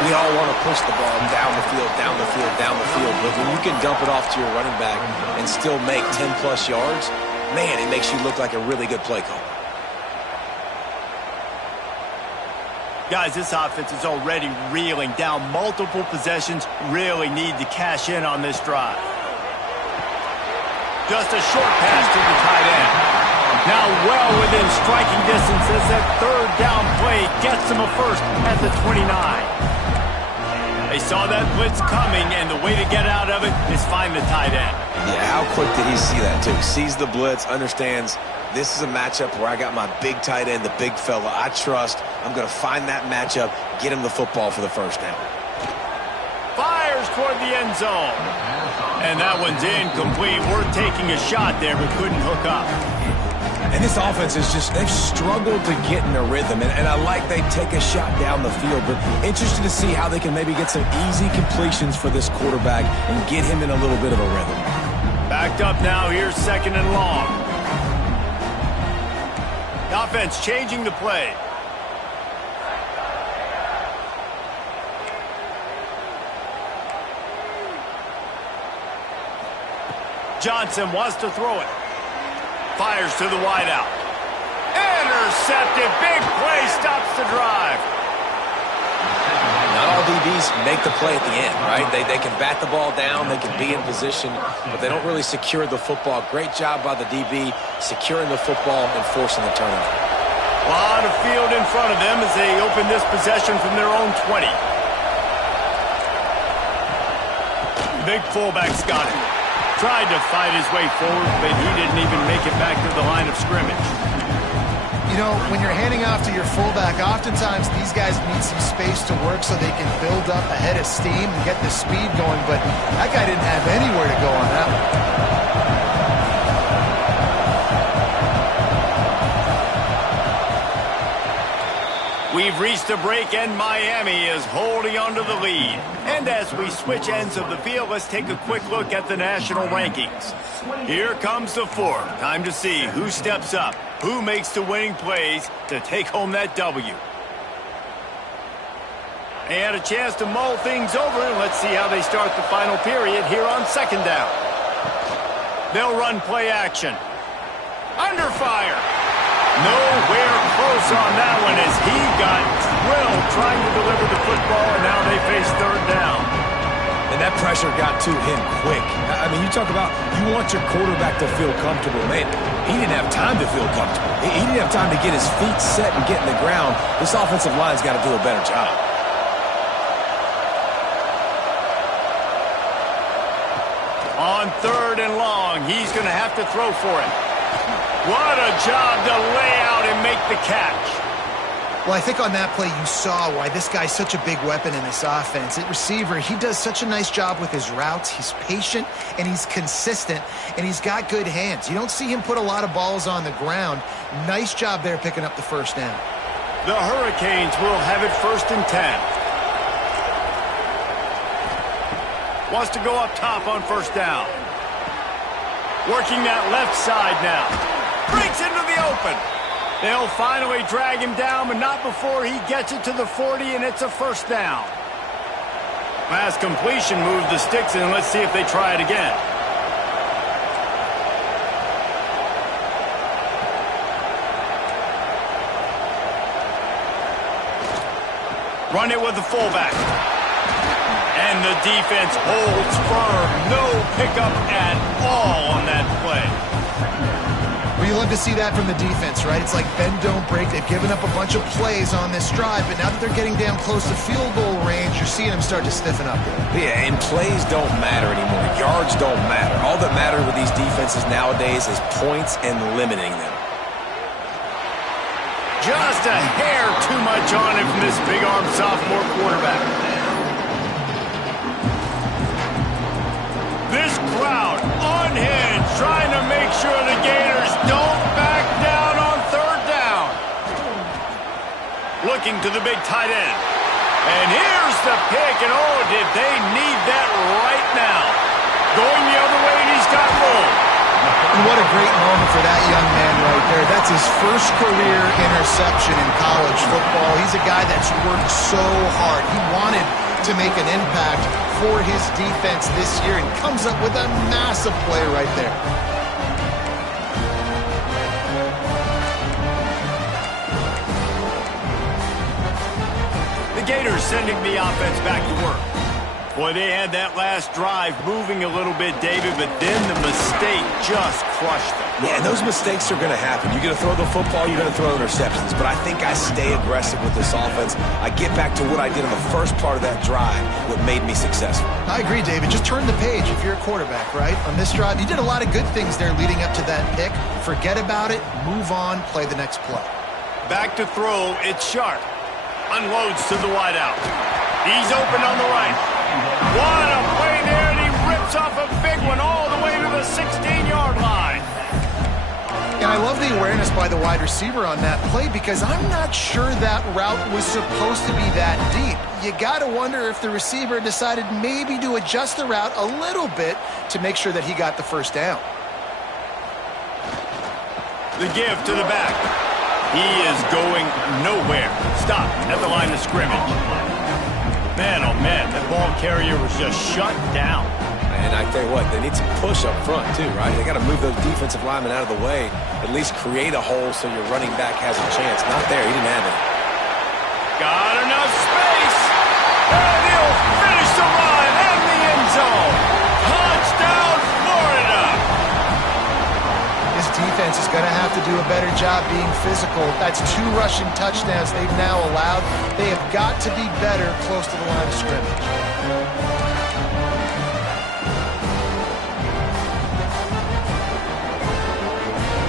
We all want to push the ball down the field, down the field, down the field. But when you can dump it off to your running back and still make 10-plus yards, man, it makes you look like a really good play caller. Guys, this offense is already reeling down multiple possessions. Really need to cash in on this drive. Just a short pass to the tight end. Now well within striking distance as that 3rd down play gets him a 1st at the 29. They saw that blitz coming, and the way to get out of it is find the tight end. Yeah, how quick did he see that, too? Sees the blitz, understands this is a matchup where I got my big tight end, the big fella I trust. I'm going to find that matchup, get him the football for the 1st down. Fires toward the end zone. And that one's incomplete. Worth taking a shot there, but couldn't hook up. And this offense is just, they've struggled to get in a rhythm. And I like they take a shot down the field, but interested to see how they can maybe get some easy completions for this quarterback and get him in a little bit of a rhythm. Backed up now, here's 2nd and long. The offense changing the play. Johnson wants to throw it. Fires to the wideout. Intercepted. Big play stops the drive. Not all DBs make the play at the end, right? They can bat the ball down, they can be in position, but they don't really secure the football. Great job by the DB securing the football and forcing the turnover. A lot of field in front of them as they open this possession from their own 20. Big fullback's got it. Tried to fight his way forward, but he didn't even make it back to the line of scrimmage. You know, when you're handing off to your fullback, oftentimes these guys need some space to work so they can build up a head of steam and get the speed going, but that guy didn't have anywhere to go on that one. We've reached a break, and Miami is holding on to the lead. And as we switch ends of the field, let's take a quick look at the national rankings. Here comes the fourth. Time to see who steps up, who makes the winning plays to take home that W. They had a chance to mull things over, and let's see how they start the final period here on second down. They'll run play action. Under fire. Nowhere close on that one as he got drilled trying to deliver the football, and now they face third down. And that pressure got to him quick. I mean, you talk about you want your quarterback to feel comfortable. Man, he didn't have time to feel comfortable. He didn't have time to get his feet set and get in the ground. This offensive line's got to do a better job. On third and long, he's going to have to throw for it. What a job to lay out and make the catch. Well, I think on that play you saw why this guy's such a big weapon in this offense. At receiver, he does such a nice job with his routes. He's patient, and he's consistent, and he's got good hands. You don't see him put a lot of balls on the ground. Nice job there picking up the first down. The Hurricanes will have it 1st and 10. Wants to go up top on first down. Working that left side now. Breaks into the open. They'll finally drag him down, but not before he gets it to the 40, and it's a first down. Last completion moved the sticks in. Let's see if they try it again. Run it with the fullback. And the defense holds firm. No pickup at all on that play. Well, you love to see that from the defense, right? It's like bend, don't break. They've given up a bunch of plays on this drive, but now that they're getting damn close to field goal range, you're seeing them start to stiffen up there. Yeah, and plays don't matter anymore. Yards don't matter. All that matters with these defenses nowadays is points and limiting them. Just a hair too much on him from this big-arm sophomore quarterback. This crowd unhinged, trying to make sure the Gators don't back down on third down. Looking to the big tight end. And here's the pick, and oh, did they need that right now. Going the other way, and he's got room. And what a great moment for that young man right there. That's his first career interception in college football. He's a guy that's worked so hard. He wanted to make an impact for his defense this year and comes up with a massive play right there. The Gators sending the offense back to work. Boy, they had that last drive moving a little bit, David, but then the mistake just crushed them. Yeah, and those mistakes are going to happen. You're going to throw the football, you're going to throw interceptions. But I think I stay aggressive with this offense. I get back to what I did in the first part of that drive, what made me successful. I agree, David. Just turn the page if you're a quarterback, right? On this drive, you did a lot of good things there leading up to that pick. Forget about it, move on, play the next play. Back to throw, it's Sharp. Unloads to the wideout. He's open on the right. What a play there, and he rips off a big one all the way to the 16-yard line. And I love the awareness by the wide receiver on that play because I'm not sure that route was supposed to be that deep. You got to wonder if the receiver decided maybe to adjust the route a little bit to make sure that he got the first down. The give to the back. He is going nowhere. Stop at the line of scrimmage. Man, oh man, that ball carrier was just shut down. And I tell you what, they need some push up front too, right? They got to move those defensive linemen out of the way, at least create a hole so your running back has a chance. Not there. He didn't have it. Got enough space. And he'll finish the run in the end zone. Touchdown, Florida. This defense is going to have to do a better job being physical. That's 2 rushing touchdowns they've now allowed. They have got to be better close to the line of scrimmage.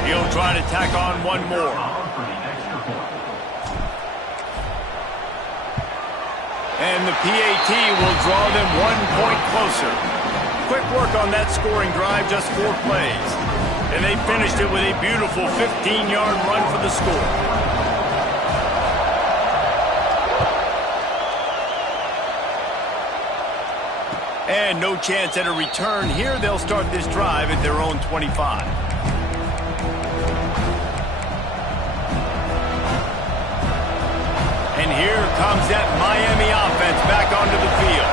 He'll try to tack on one more. And the PAT will draw them 1 point closer. Quick work on that scoring drive, just 4 plays. And they finished it with a beautiful 15-yard run for the score. And no chance at a return here. They'll start this drive at their own 25. And here comes that Miami offense back onto the field.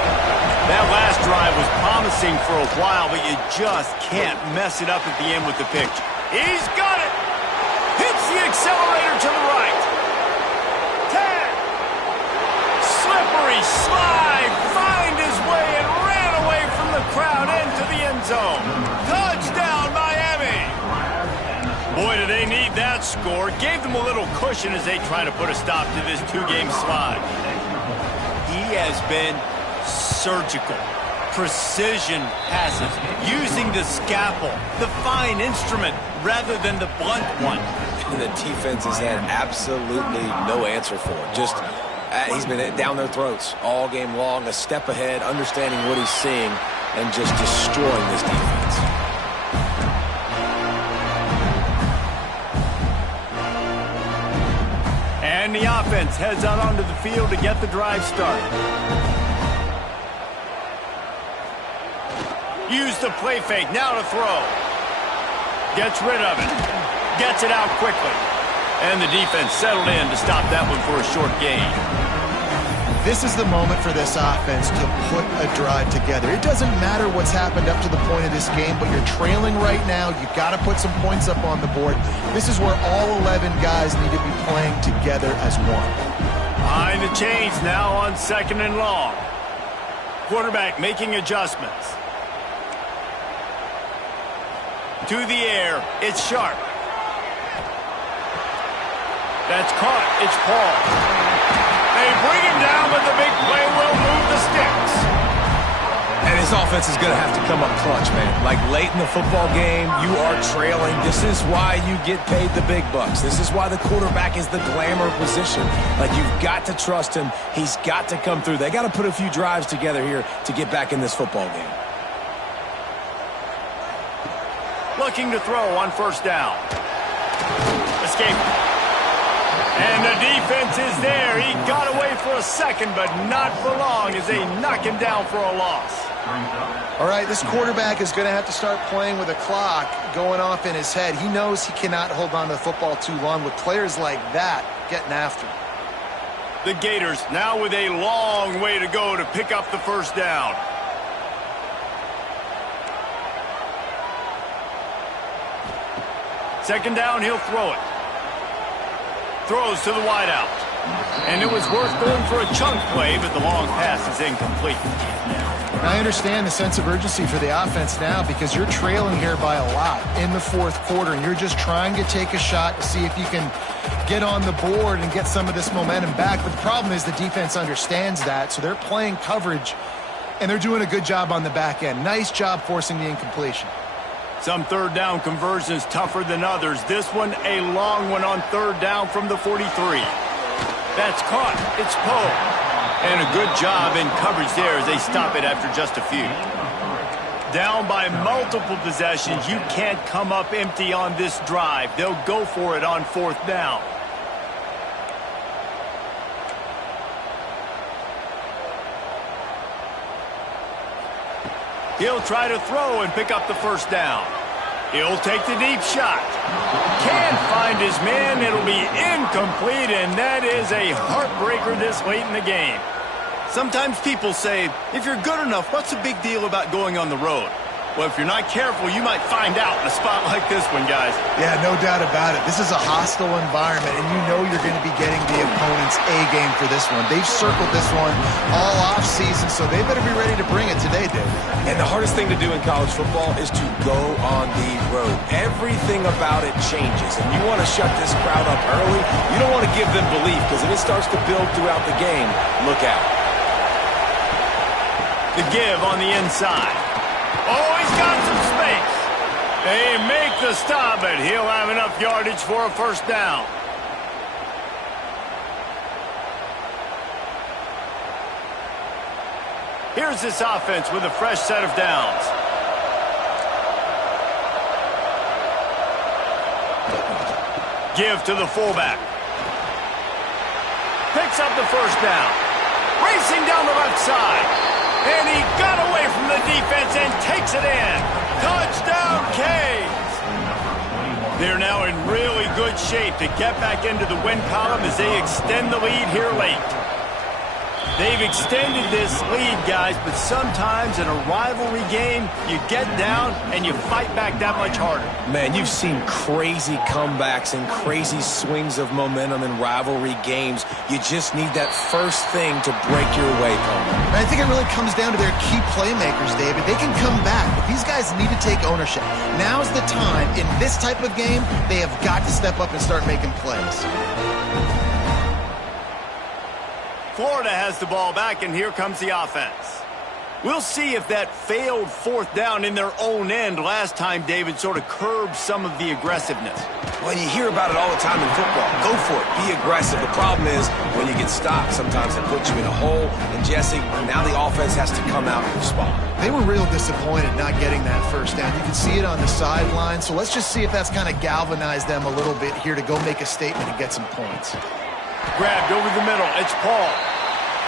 That last drive was promising for a while, but you just can't mess it up at the end with the picture. He's got it! Hits the accelerator to the right. 10. Slippery slide. Find his way and ran away from the crowd into the end zone. Touchdown, Miami! Boy, do they need that score. Gave them a little cushion as they try to put a stop to this 2-game slide. He has been surgical. Precision passes. Using the scalpel, the fine instrument, rather than the blunt one. The defense has had absolutely no answer for it. Just, he's been down their throats all game long, a step ahead, understanding what he's seeing, and just destroying this defense. And the offense heads out onto the field to get the drive started. Use the play fake, now to throw. Gets rid of it. Gets it out quickly. And the defense settled in to stop that one for a short gain. This is the moment for this offense to put a drive together. It doesn't matter what's happened up to the point of this game, but you're trailing right now. You've got to put some points up on the board. This is where all 11 guys need to be playing together as one. Behind the chains now on 2nd and long. Quarterback making adjustments. To the air, it's Sharp. That's caught, it's Paul. They bring him down, but the big play will move the sticks. And his offense is going to have to come up clutch, man. Like late in the football game, you are trailing. This is why you get paid the big bucks. This is why the quarterback is the glamour position. Like, you've got to trust him. He's got to come through. They got to put a few drives together here to get back in this football game. Looking to throw on 1st down. Escape. And the defense is there. He got away for a second, but not for long as they knock him down for a loss. All right, this quarterback is going to have to start playing with a clock going off in his head. He knows he cannot hold on to the football too long with players like that getting after him. The Gators now with a long way to go to pick up the 1st down. Second down, he'll throw it. Throws to the wideout. And it was worth going for a chunk play, but the long pass is incomplete. I understand the sense of urgency for the offense now because you're trailing here by a lot in the 4th quarter, and you're just trying to take a shot to see if you can get on the board and get some of this momentum back. But the problem is the defense understands that, so they're playing coverage, and they're doing a good job on the back end. Nice job forcing the incompletion. Some 3rd down conversions tougher than others. This one, a long one on 3rd down from the 43. That's caught. It's Poe. And a good job in coverage there as they stop it after just a few. Down by multiple possessions. You can't come up empty on this drive. They'll go for it on 4th down. He'll try to throw and pick up the 1st down. He'll take the deep shot. Can't find his man. It'll be incomplete, and that is a heartbreaker this late in the game. Sometimes people say, if you're good enough, what's the big deal about going on the road? Well, if you're not careful, you might find out in a spot like this one, guys. Yeah, no doubt about it. This is a hostile environment, and you know you're going to be getting the opponent's A-game for this one. They've circled this one all off-season, so they better be ready to bring it today, David. And the hardest thing to do in college football is to go on the road. Everything about it changes, and you want to shut this crowd up early. You don't want to give them belief, because if it starts to build throughout the game, look out. The give on the inside. Oh, he's got some space. They make the stop, but he'll have enough yardage for a first down. Here's this offense with a fresh set of downs. Give to the fullback. Picks up the first down. Racing down the left side. And he got away from the defense and takes it in. Touchdown, Canes! They're now in really good shape to get back into the win column as they extend the lead here late. They've extended this lead, guys, but sometimes in a rivalry game, you get down and you fight back that much harder. Man, you've seen crazy comebacks and crazy swings of momentum in rivalry games. You just need that first thing to break your way, Coleman. I think it really comes down to their key playmakers, David. They can come back, but these guys need to take ownership. Now's the time. In this type of game, they have got to step up and start making plays. Florida has the ball back, and here comes the offense. We'll see if that failed fourth down in their own end last time, David, sort of curbed some of the aggressiveness. Well, you hear about it all the time in football. Go for it. Be aggressive. The problem is when you get stopped, sometimes it puts you in a hole. And, Jesse, now the offense has to come out and respond. They were real disappointed not getting that first down. You can see it on the sideline. So let's just see if that's kind of galvanized them a little bit here to go make a statement and get some points. Grabbed over the middle. It's Paul.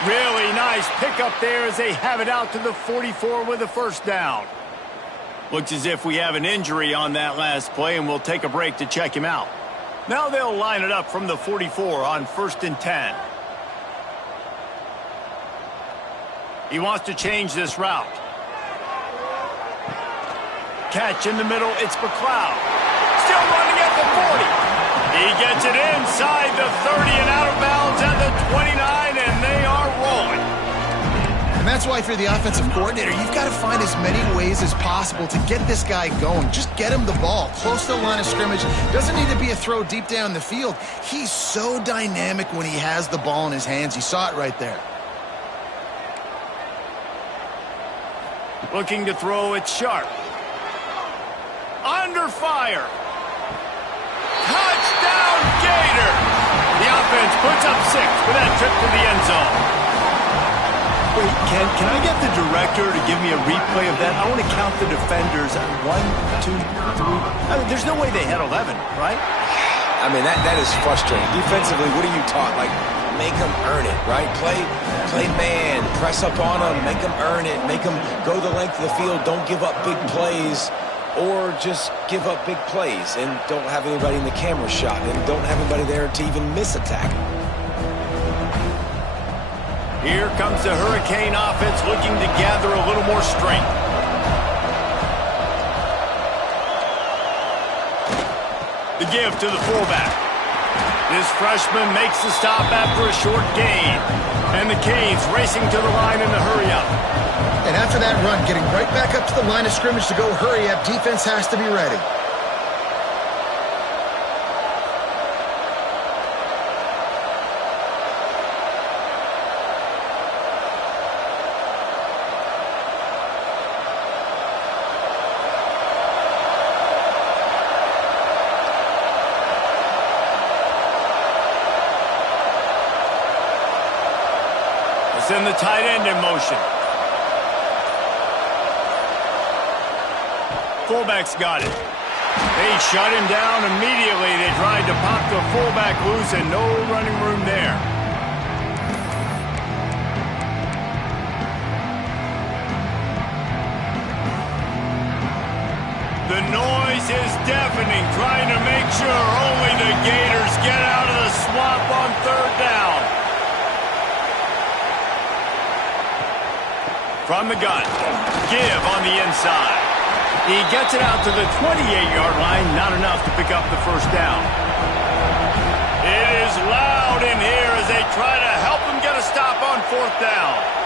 Really nice pickup there as they have it out to the 44 with a first down. Looks as if we have an injury on that last play, and we'll take a break to check him out. Now they'll line it up from the 44 on 1st and 10. He wants to change this route. Catch in the middle. It's McLeod. Still running at the 40. He gets it inside the 30 and out of bounds at the 29, and they are rolling. And that's why if you're the offensive coordinator, you've got to find as many ways as possible to get this guy going. Just get him the ball close to the line of scrimmage. Doesn't need to be a throw deep down the field. He's so dynamic when he has the ball in his hands. You saw it right there. Looking to throw it sharp. Under fire. Touchdown, Gator! The offense puts up 6 for that trip to the end zone. Wait, can I get the director to give me a replay of that? I want to count the defenders. 1, 2, 3. I mean, there's no way they had 11, right? I mean, that is frustrating. Defensively, what are you taught? Like, make them earn it, right? Play man, press up on them, make them earn it, make them go the length of the field, don't give up big plays. Or just give up big plays and don't have anybody in the camera shot and don't have anybody there to even miss a tackle. Here comes the Hurricane offense looking to gather a little more strength. The give to the fullback. This freshman makes the stop after a short gain. And the Canes racing to the line in the hurry-up. And after that run, getting right back up to the line of scrimmage to go hurry up, defense has to be ready. Send the tight end in motion. Fullback's got it. They shut him down immediately. They tried to pop the fullback loose and no running room there. The noise is deafening, trying to make sure only the Gators get out of the swamp on 3rd down. From the gun. Give on the inside. He gets it out to the 28-yard line. Not enough to pick up the first down. It is loud in here as they try to help him get a stop on fourth down.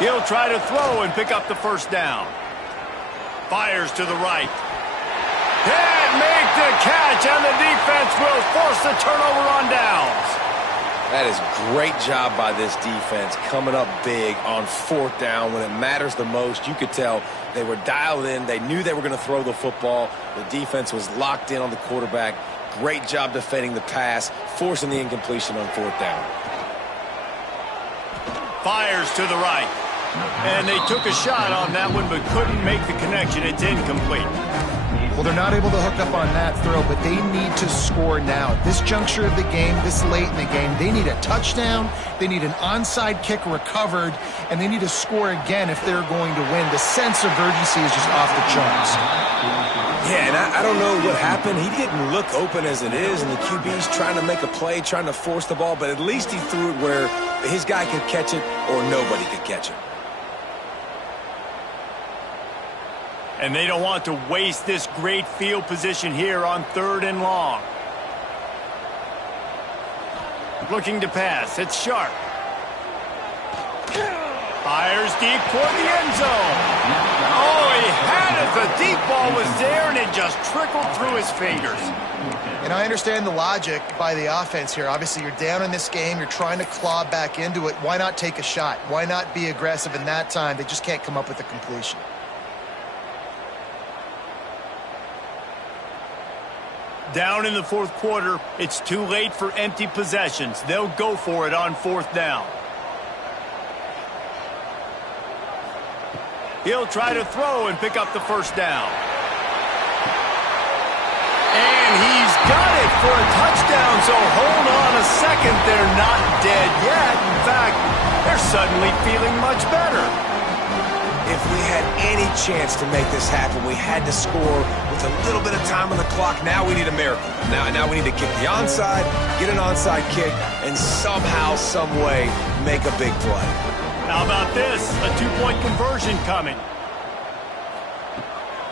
He'll try to throw and pick up the first down. Fires to the right. Can't make the catch, and the defense will force the turnover on downs. That is great job by this defense, coming up big on fourth down when it matters the most. You could tell they were dialed in. They knew they were going to throw the football. The defense was locked in on the quarterback. Great job defending the pass, forcing the incompletion on fourth down. Fires to the right. And they took a shot on that one, but couldn't make the connection. It's incomplete. Well, they're not able to hook up on that throw, but they need to score now. At this juncture of the game, this late in the game, they need a touchdown, they need an onside kick recovered, and they need to score again if they're going to win. The sense of urgency is just off the charts. Yeah, and I don't know what happened. He didn't look open as it is, and the QB's trying to make a play, trying to force the ball, but at least he threw it where his guy could catch it or nobody could catch it. And they don't want to waste this great field position here on 3rd and long. Looking to pass. It's Sharp. Fires deep toward the end zone. Oh, he had it. The deep ball was there, and it just trickled through his fingers. And I understand the logic by the offense here. Obviously, you're down in this game. You're trying to claw back into it. Why not take a shot? Why not be aggressive in that time? They just can't come up with a completion. Down in the fourth quarter, it's too late for empty possessions. They'll go for it on fourth down. He'll try to throw and pick up the first down. And he's got it for a touchdown, so hold on a second. They're not dead yet. In fact, they're suddenly feeling much better. If we had any chance to make this happen, we had to score with a little bit of time on the clock. Now we need a miracle. Now we need to kick the onside, get an onside kick, and somehow, some way, make a big play. How about this? A two-point conversion coming.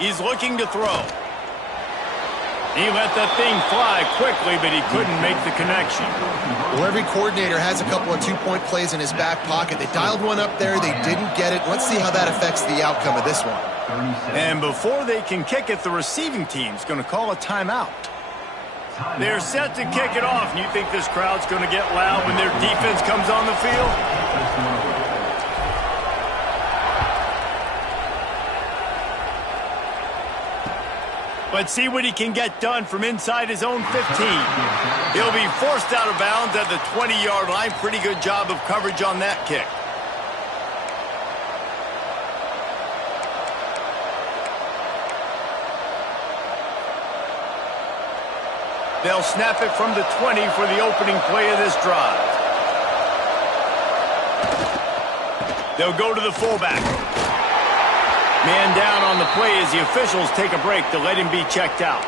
He's looking to throw. He let that thing fly quickly, but he couldn't make the connection. Well, every coordinator has a couple of two-point plays in his back pocket. They dialed one up there. They didn't get it. Let's see how that affects the outcome of this one. And before they can kick it, the receiving team's going to call a timeout. They're set to kick it off. And you think this crowd's going to get loud when their defense comes on the field? Let's see what he can get done from inside his own 15. He'll be forced out of bounds at the 20-yard line. Pretty good job of coverage on that kick. They'll snap it from the 20 for the opening play of this drive. They'll go to the fullback. Man down on the play as the officials take a break to let him be checked out.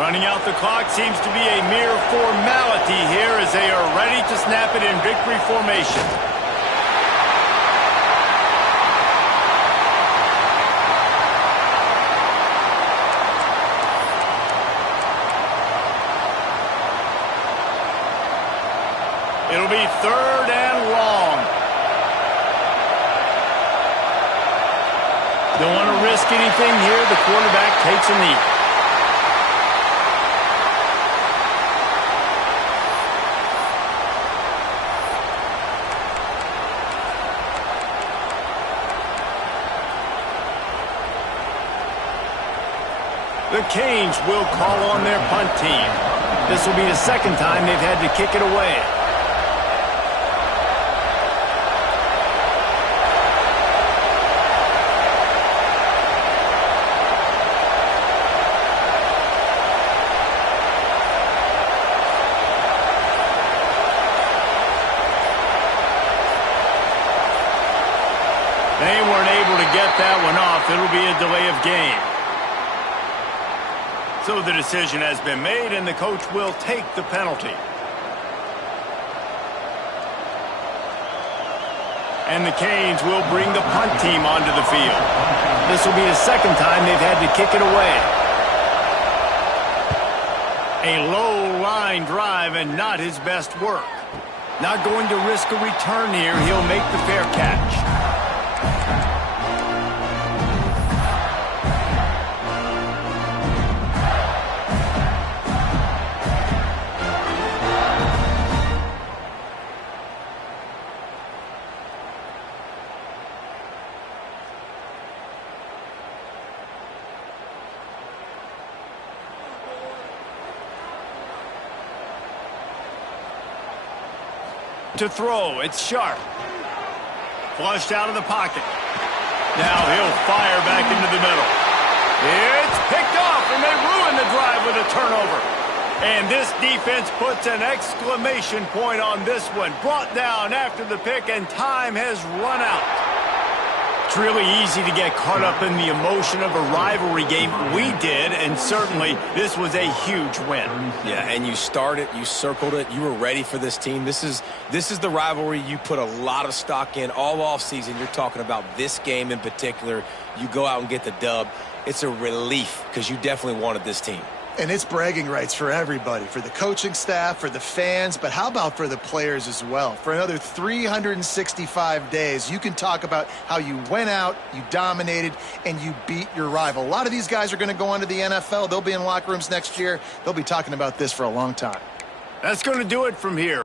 Running out the clock seems to be a mere formality here as they are ready to snap it in victory formation. It'll be 3rd and long. Don't want to risk anything here. The quarterback takes a knee. The Canes will call on their punt team. This will be the second time they've had to kick it away. get that one off. It'll be a delay of game. So the decision has been made, and the coach will take the penalty. And the Canes will bring the punt team onto the field. This will be the second time they've had to kick it away. A low line drive and not his best work. Not going to risk a return here. He'll make the fair catch. To throw, it's Sharp. Flushed out of the pocket. Now he'll fire back into the middle. It's picked off, and they ruin the drive with a turnover. And this defense puts an exclamation point on this one. Brought down after the pick, and time has run out. It's really easy to get caught up in the emotion of a rivalry game. We did, and certainly this was a huge win. Yeah, and you started, you circled it, you were ready for this team. This is the rivalry you put a lot of stock in all offseason. You're talking about this game in particular. You go out and get the dub. It's a relief because you definitely wanted this team. And it's bragging rights for everybody, for the coaching staff, for the fans, but how about for the players as well? For another 365 days, you can talk about how you went out, you dominated, and you beat your rival. A lot of these guys are going to go on to the NFL. They'll be in locker rooms next year. They'll be talking about this for a long time. That's going to do it from here.